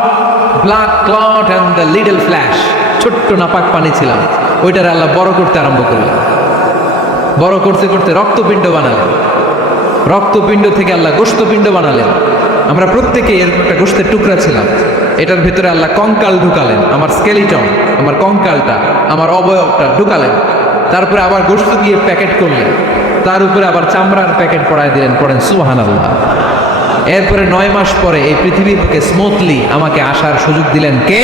blood clot and the little flesh. ছোট্ট নাপাক পানি ছিলাম। ওইটার আল্লাহ বড় করতে আরম্ভ করলেন। বড় করতে করতে রক্তপিণ্ড বানালেন। রক্তপিণ্ড থেকে আল্লাহ গোশতপিণ্ড বানালেন। আমরা প্রত্যেকে এরকম একটা গোশতের টুকরা ছিলাম। এটার ভিতরে আল্লাহ কঙ্কাল ঢুকালেন, আমার স্কেলিটন, আমার কঙ্কালটা, আমার অবয়বটা ঢুকালেন। তারপরে আবার গোশত দিয়ে প্যাকেট করলেন, তার উপরে আবার চামড়ার প্যাকেট পরায় দিলেন। পড়েন সুবহানাল্লাহ। এরপরে 9 মাস পরে এই পৃথিবীর বুকে স্মুথলি আমাকে আসার সুযোগ দিলেন কে?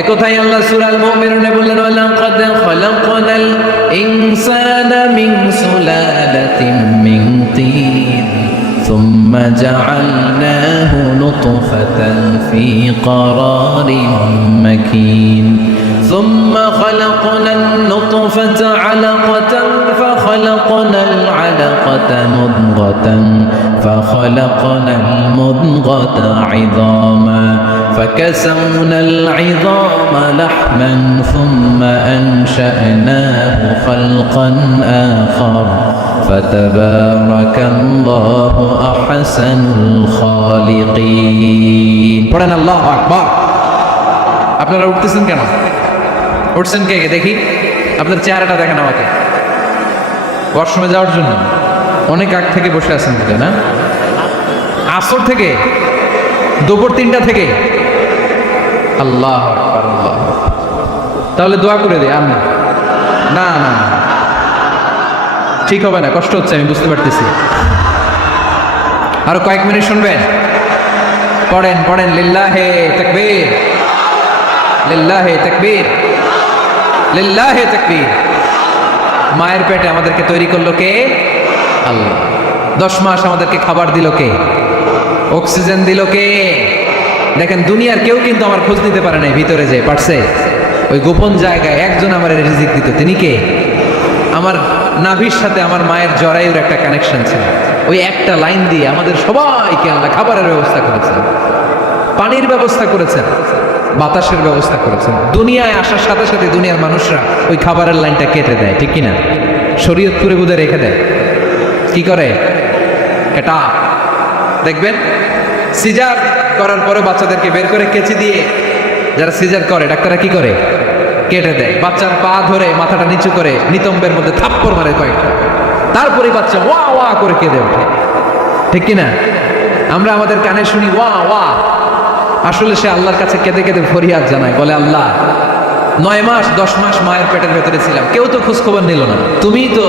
একথাই আল্লাহ সূরা আল মুমিনুনে বললেন, ওয়ালাকাদ খালাকনাল ইনসানা মিন সুলালাতিন মিন তিন সুম্মা জাআলনাহু নুতফাতান ফি ক্বারারিন মাকিন সুম্মা খালাকনান নুতফাতা আলাকাতান ফাখালাকনাল আলাকাতা মুদগাতান ফাখালাকনাল মুদগাতা ইযামা فكسونا العظام لحما ثم أنشأناه خلقا آخر فتبارك الله أحسن الخالقين পড়েন আল্লাহু আকবার। আপনারা উঠতেছেন কেন? উঠছেন কে দেখি? আপনার চেহারাটা দেখেন আমাকে। ওয়াশরুমে যাওয়ার জন্য অনেক আগ থেকে বসে আছেন না? আসর থেকে, দুপুর 3টা থেকে। আল্লাহ আকবার, আল্লাহ। তাহলে দোয়া করে দে। আমি না না ঠিক হবে না, কষ্ট হচ্ছে, আমি বুঝতে পারতেছি। আরো কয়েক মিনিট শুনবেন। পড়েন পড়েন, লিল্লাহে তাকবীর, লিল্লাহে তাকবীর, লিল্লাহে তাকবীর। মায়ের পেটে আমাদেরকে তৈরি করলো কে? আল্লাহ। 10 মাস আমাদেরকে খাবার দিল কে? অক্সিজেন দিল কে? দেখেন, দুনিয়ার কেউ কিন্তু আমার খোঁজ নিতে পারে নাই ভিতরে যে পারছে। ওই গোপন জায়গায় একজন আমার রিজিক দিত। তিনি কে? আমার নাভির সাথে আমার মায়ের জরায়ুর একটা কানেকশন ছিল। ওই একটা লাইন দিয়ে আমাদের সবাইকে আল্লাহ খাবারের ব্যবস্থা করেছেন, পানির ব্যবস্থা করেছেন, বাতাসের ব্যবস্থা করেছেন। দুনিয়ায় আসার সাথে সাথে দুনিয়ার মানুষরা ওই খাবারের লাইনটা কেটে দেয়, ঠিক কিনা? শরীয়তপুরে বুঝে রেখে দেয়। কি করে? এটা দেখবেন, সিজার করার পরে বাচ্চাদেরকে বের করে কেচি দিয়ে, যারা সিজার করে ডাক্তাররা কি করে? কেটে দেয়। বাচ্চার পা ধরে মাথাটা নিচু করে নিতম্বের মধ্যে থাপ্পড় মারে কয়েকটা, তারপরে বাচ্চা ওয়া ওয়া করে কেঁদে ওঠে, ঠিক কিনা? আমরা আমাদের কানে শুনি ওয়া ওয়া, আসলে সে আল্লাহর কাছে কেঁদে কেঁদে ফরিয়াদ জানায়, বলে আল্লাহ 9 মাস 10 মাস মায়ের পেটের ভেতরে ছিলাম, কেউ তো খোঁজ খবর নিল না। তুমিই তো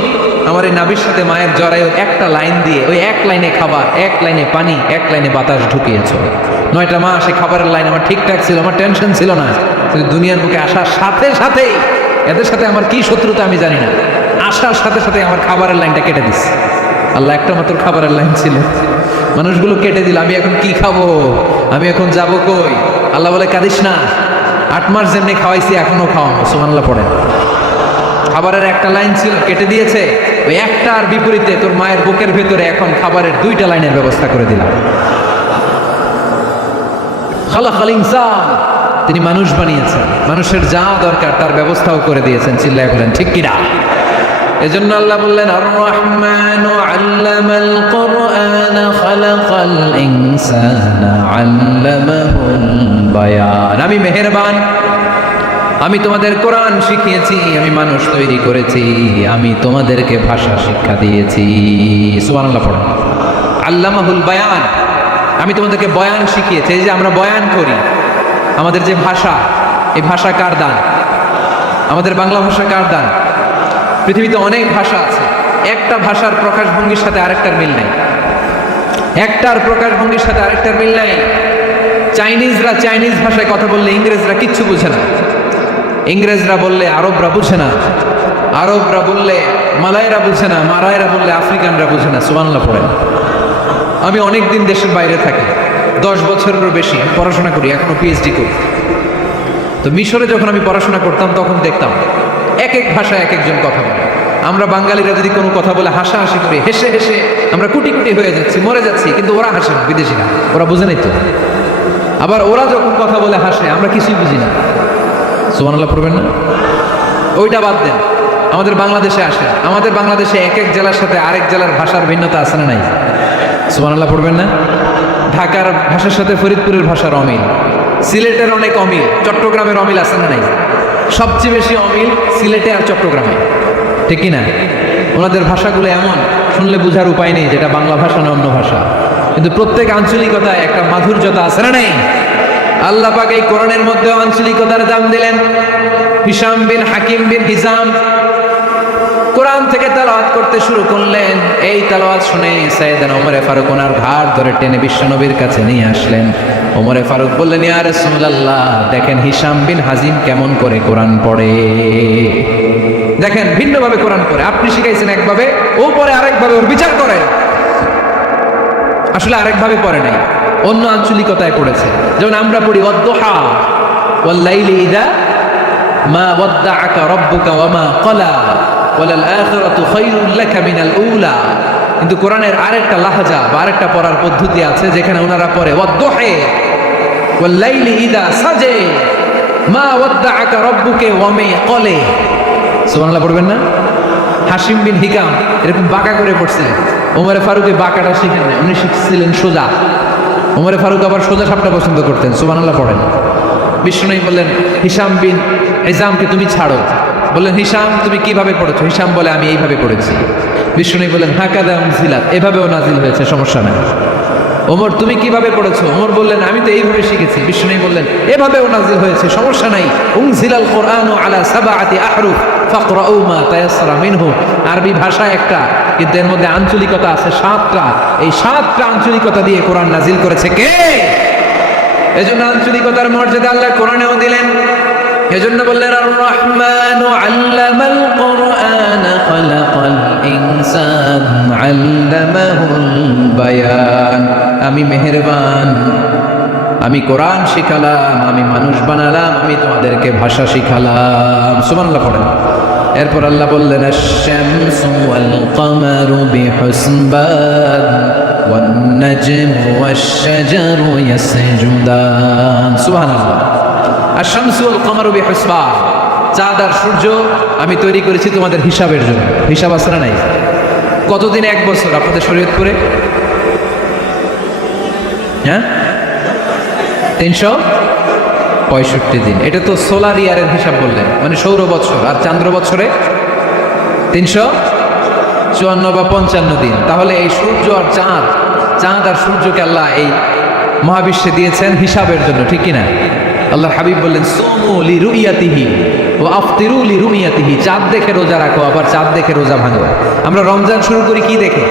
আমার এই নাভির সাথে মায়ের জরায়ুর একটা লাইন দিয়ে, ওই এক লাইনে খাবার, এক লাইনে পানি, এক লাইনে বাতাস ঢুকিয়েছো। 9টা মাস এই খাবারের লাইন আমার ঠিকঠাক ছিল, আমার টেনশন ছিল না। দুনিয়ার বুকে আসার সাথে সাথেই, এদের সাথে আমার কি শত্রুতা আমি জানি না, আসার সাথে সাথে আমার খাবারের লাইনটা কেটে দিচ্ছে। আল্লাহ একটা মাত্র খাবারের লাইন ছিল, মানুষগুলো কেটে দিল। আমি এখন কি খাবো? আমি এখন যাব কই? আল্লাহ বলে কাঁদিস না, 8 মাস যেমনি খাওয়াইছি এখনো খাওয়াবো। সুবহানাল্লাহ পড়েন। খাবারের একটা লাইন ছিল, কেটে দিয়েছে। ওই একটার বিপরীতে তোর মায়ের বুকের ভেতরে এখন খাবারের 2টা লাইনের ব্যবস্থা করে দিলাম। খালাকাল ইনসান, তিনি মানুষ বানিয়েছেন, মানুষের যা দরকার তার ব্যবস্থাও করে দিয়েছেন। চিল্লায় বলেন ঠিক কিনা? এজন্য আল্লাহ বললেন, আর রহমানু আল্লামাল কুরআন খালাকাল ইনসানা আল্লামাহুল বায়ান। আমি মেহেরবান, আমি তোমাদের কোরআন শিখিয়েছি, আমি মানুষ তৈরি করেছি, আমি তোমাদেরকে ভাষা শিক্ষা দিয়েছি। সুবহানাল্লাহ পড়েন। আল্লামাহুল বায়ান, আমি তোমাদেরকে বয়ান শিখিয়েছি। এই যে আমরা বয়ান করি, আমাদের যে ভাষা, এই ভাষা কার দান? আমাদের বাংলা ভাষা কার দান? পৃথিবীতে অনেক ভাষা আছে, একটা ভাষার প্রকাশভঙ্গির সাথে আরেকটার মিল নেই, একটার প্রকাশভঙ্গির সাথে আরেকটার মিল নেই। চাইনিজরা চাইনিজ ভাষায় কথা বললে ইংরেজরা কিচ্ছু বুঝে না, ইংরেজরা বললে আরবরা বুঝে না, আরবরা বললে মালায়রা বুঝে না, মারায়রা বললে আফ্রিকানরা বুঝে না। সুবহানাল্লাহ পড়েন। আমি অনেক দিন দেশের বাইরে থাকি, 10 বছরেরও বেশি পড়াশোনা করি, এখনো পিএইচডি করি। তো মিশরে যখন আমি পড়াশোনা করতাম তখন দেখতাম এক এক ভাষায় এক একজন কথা বলে। আমরা বাঙালিরা যদি কোনো কথা বলে হাসাহাসি করি, হেসে হেসে আমরা কুটি কুটি হয়ে যাচ্ছি, মরে যাচ্ছি, কিন্তু ওরা হাসে না, বিদেশিরা, ওরা বুঝে নাই তো। আবার ওরা যখন কথা বলে হাসে, আমরা কিছুই বুঝি না। সুবহানাল্লাহ পড়বেন না? ওইটা বাদ দেন, আমাদের বাংলাদেশে আসে, আমাদের বাংলাদেশে এক এক জেলার সাথে আরেক জেলার ভাষার ভিন্নতা আছে না নাই? সুবহানাল্লাহ পড়বেন না? ঢাকার ভাষার সাথে ফরিদপুরের ভাষার অমিল, সিলেটের অনেক অমিল, চট্টগ্রামের অমিল আছে না নাই? সবচেয়ে বেশি অমিল সিলেটে আর চট্টগ্রামে, ঠিক কিনা? ওনাদের ভাষাগুলো এমন শুনলে বুঝার উপায় নেই যেটা বাংলা ভাষা না অন্য ভাষা, কিন্তু প্রত্যেক আঞ্চলিকতায় একটা মাধুর্যতা আছে না নেই? আল্লাহ পাক এই কোরআনের মধ্যে আঞ্চলিকতার দাম দিলেন। হিশাম বিন হাকিম বিন হিজাম কোরআন থেকে তেলাওয়াত করতে শুরু করলেন। এই তেলাওয়াত শুনে সাইয়েদনা ওমরে ফারুক ওনার ঘাড় ধরে টেনে বিশ্বনবীর কাছে নিয়ে আসলেন। ওমরে ফারুক বললেন, ইয়া রাসূলুল্লাহ, দেখেন হিশাম বিন হাজিম কেমন করে কোরআন পড়ে, দেখেন ভিন্নভাবে কোরআন পড়ে। আপনি শিখাইছেন একভাবে, ও পরে আরেকভাবে, ওর বিচার করেন। আসলে আরেকভাবে পড়ে নাই, অন্য আঞ্চলিকতায় পড়েছে। যেমন আমরা পড়ি ওয়াদ-দুহা ওয়াল লাইলি ইযা মা ওয়াদ্দাআকা রাব্বুকা ওয়া মা ক্বালা ওয়ালাল আখিরাতু খায়রুল লাকা মিনাল উলা। কিন্তু কোরআনের আরেকটা লাহজা বা আরেকটা পড়ার পদ্ধতি আছে যেখানে ওনারা পড়ে ওয়াদ-দুহা ওয়াল লাইলি ইযা সাজা মা ওয়াদ্দাআকা রাব্বুকা ওয়া মা ক্বালা। সুবহানাল্লাহ পড়বেন না? হাশিম বিন হিকাম এরকম বাঁকা করে পড়ছিলেন। ওমরে ফারুক এই বাঁকাটা শিখেন না, উনি শিখছিলেন সোজা। ওমরে ফারুক আবার সোজা সাপটা পছন্দ করতেন। সুবহানাল্লাহ পড়েন। বিষ্ণু বললেন, হিশাম বিন হিজামকে তুমি ছাড়ো। বললেন, হিশাম তুমি কিভাবে পড়েছো? হিশাম বলে, আমি এইভাবে পড়েছি। বিষ্ণু বললেন, হাকাদা উনজিলাত, এভাবেও নাজিল হয়েছে, সমস্যা নাই। ওমর তুমি কিভাবে পড়েছো? ওমর বললেন, আমি তো এইভাবে শিখেছি। বিষ্ণু বললেন, এভাবেও নাজিল হয়েছে, সমস্যা নাই। উনজিলাল কুরআনু আলা সাবআতি আহরুফ ফাকরাউ মা তায়াসসারা মিনহু। আরবি ভাষা একটা, কিন্তু এর মধ্যে আঞ্চলিকতা আছে 7টা। এই 7টা আঞ্চলিকতা দিয়ে কোরআন নাজিল করেছে কে? এজন্য আঞ্চলিকতার মর্যাদা আল্লাহ কোরআনেও দিলেন। এজন্য বললেন, আর রহমানু আল্লামাল কুরআন খালাকাল ইনসান আল্লামাহুল বায়ান। আমি মেহেরবান, আমি কোরআন শিখালাম, আমি মানুষ বানালাম, আমি তোমাদেরকে ভাষা শিখালাম। সুবহানাল্লাহ পড়েন। এরপর আল্লাহ বললেন, আশ-শামসু ওয়াল কমারু বিহুসবান ওয়ান নাজমু ওয়াশ-শাজারু ইয়াসজুদান। সুবহানাল্লাহ। আশ-শামসু ওয়াল কমারু বিহুসবান, চাঁদ আর সূর্য আমি তৈরি করেছি তোমাদের হিসাবের জন্য। হিসাব আছে না নাই? কতদিন এক বছর আপনাদের শরীয়তপুরে? হ্যাঁ, 365 দিন। এটা তো সোলার ইয়ারের হিসাব বললেন, মানে সৌর বছর। আর চান্দ্র বছরে 354 বা 55 দিন। তাহলে এই সূর্য আর চাঁদ, চাঁদ আর সূর্যকে আল্লাহ এই মহাবিশ্বে দিয়েছেন হিসাবের জন্য, ঠিক কিনা? আল্লাহর হাবিব বললেন, সুমু লিরুইয়াতিহি ওয়া আফতিরু লিরুইয়াতিহি। চাঁদ দেখে রোজা রাখো, আবার চাঁদ দেখে রোজা ভাঙো। আমরা রমজান শুরু করি কি দেখে?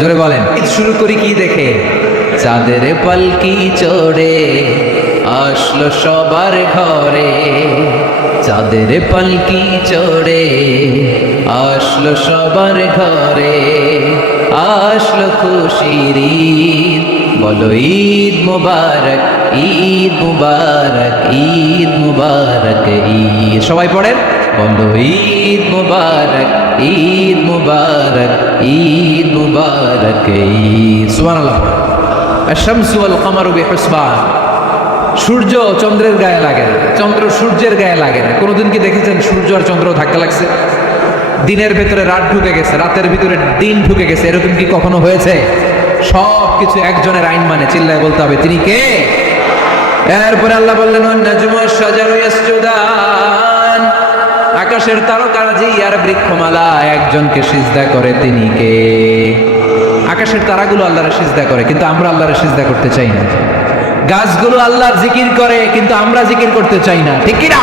জোরে বলেন। ঈদ শুরু করি কি দেখে? চাঁদের পালকি চড়ে আসলো সবার ঘরে, চাঁদের পালকি চড়ে আসলো সবার ঘরে, আসলো খুশির ঈদ, বলো ঈদ মুবারক, ঈদ মুবারক, ঈদ মুবারক, ঈদ। সবাই পড়েন, বলো ঈদ মুবারক, ঈদ মুবারক, ঈদ মুবারক, ঈদ। সুবহানাল্লাহ। আশ-শামসু ওয়াল কমারু বিহুসবান। সূর্য চন্দ্রের গায়ে লাগে না, চন্দ্র সূর্যের গায়ে লাগে না। কোনোদিন কি দেখেছেন সূর্য আর চন্দ্র ধাক্কা লাগছে? দিনের ভেতরে রাত ঢুকে গেছে, রাতের ভিতরে দিন ঢুকে গেছে, এরকম কি কখনো হয়েছে? সব কিছু একজনের আইন মানে, চিল্লায় বলতে হবে, তিনি কে? এরপরে আল্লাহ বললেন, ওয়ান-নাজমু ওয়াশ-শাজারু ইয়াসজুদান। আকাশের তারকারাজি আর বৃক্ষমালা একজনকে সিজদা করে, তিনি কে? আকাশের তারাগুলো আল্লাহর সিজদা করে, কিন্তু আমরা আল্লাহর সিজদা করতে চাই না। গাছগুলো আল্লাহর জিকির করে, কিন্তু আমরা জিকির করতে চাই না, ঠিক কি না?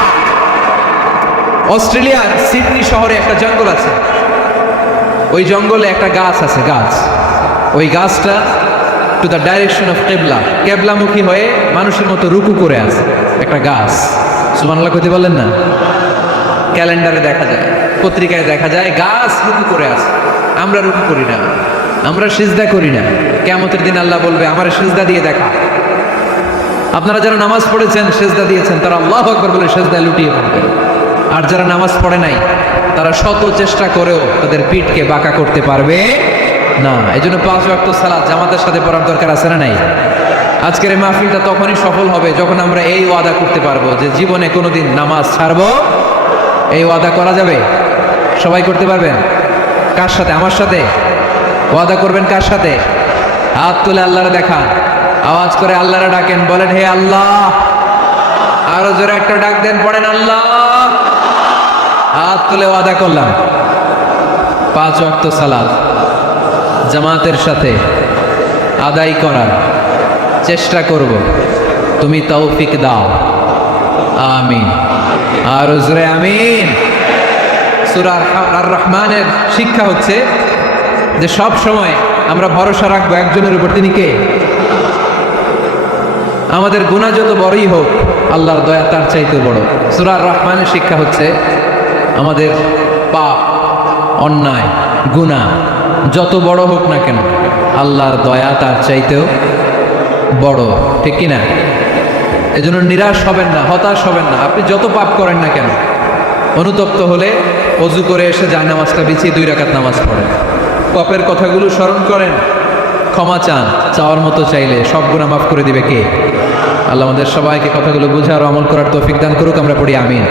অস্ট্রেলিয়ার সিডনি শহরে একটা জঙ্গল আছে। ওই জঙ্গলে একটা গাছ আছে, গাছ। ওই গাছটা টু দ্য ডাইরেকশন অফ কেবলা, কেবলামুখী হয়ে মানুষের মতো রুকু করে আছে একটা গাছ। সুবহানাল্লাহ কইতে বললেন না? ক্যালেন্ডারে দেখা যায়, পত্রিকায় দেখা যায়, গাছ রুকু করে আছে। আমরা রুকু করি না, আমরা সিজদা করি না। কিয়ামতের দিন আল্লাহ বলবে, আমার সিজদা দিয়ে দেখা। আপনারা যারা নামাজ পড়েছেন, সিজদা দিয়েছেন, তারা আল্লাহু আকবার বলে সিজদায় লুটিয়ে পড়বেন। আর যারা নামাজ পড়ে নাই, তারা শত চেষ্টা করেও তাদের পিঠকে বাঁকা করতে পারবে না। এই জন্য 5 ওয়াক্ত সালাত জামাতের সাথে পড়ার দরকার আছে না নাই? আজকের এই মাহফিলটা তখনই সফল হবে যখন আমরা এই ওয়াদা করতে পারবো যে জীবনে কোনোদিন নামাজ ছাড়বো। এই ওয়াদা করা যাবে? সবাই করতে পারবেন? কার সাথে? আমার সাথে ওয়াদা করবেন। কার সাথে? হাত তুলে আল্লাহরে দেখান, আওয়াজ করে আল্লাহরে ডাকেন, বলেন, হে আল্লাহ। আরো জোরে একটা ডাক দেন, পড়েন, আল্লাহ। হাত তুলে ওয়াদা করলাম 5 ওয়াক্ত সালাত জামাতের সাথে আদায় করার চেষ্টা করব, তুমি তৌফিক দাও, আমিন। আর উজরে আমিন। সূরা আর রহমানের শিক্ষা হচ্ছে যে সব সময় আমরা ভরসা রাখবো একজনের উপর, তিনি কে? আমাদের গুনাহ যত বড়ই হোক, আল্লাহর দয়া তার চাইতে বড়। সূরা আর রহমানের শিক্ষা হচ্ছে আমাদের পাপ, অন্যায়, গুনাহ যত বড় হোক না কেন, আল্লাহর দয়া তার চাইতেও বড়, ঠিক কিনা? এজন্য নিরাশ হবেন না, হতাশ হবেন না। আপনি যত পাপ করেন না কেন, অনুতপ্ত হলে ওযু করে এসে জায়নামাজটা বিছিয়ে 2 রাকাত নামাজ পড়েন, পাপের কথাগুলো স্মরণ করেন, ক্ষমা চান, চাওয়ার মতো চাইলে সব গুনাহ মাফ করে দিবে কে? আল্লাহ আমাদের সবাইকে কথাগুলো বুঝার ও আমল করার তৌফিক দান করুক। আমরা পড়ি আমিন।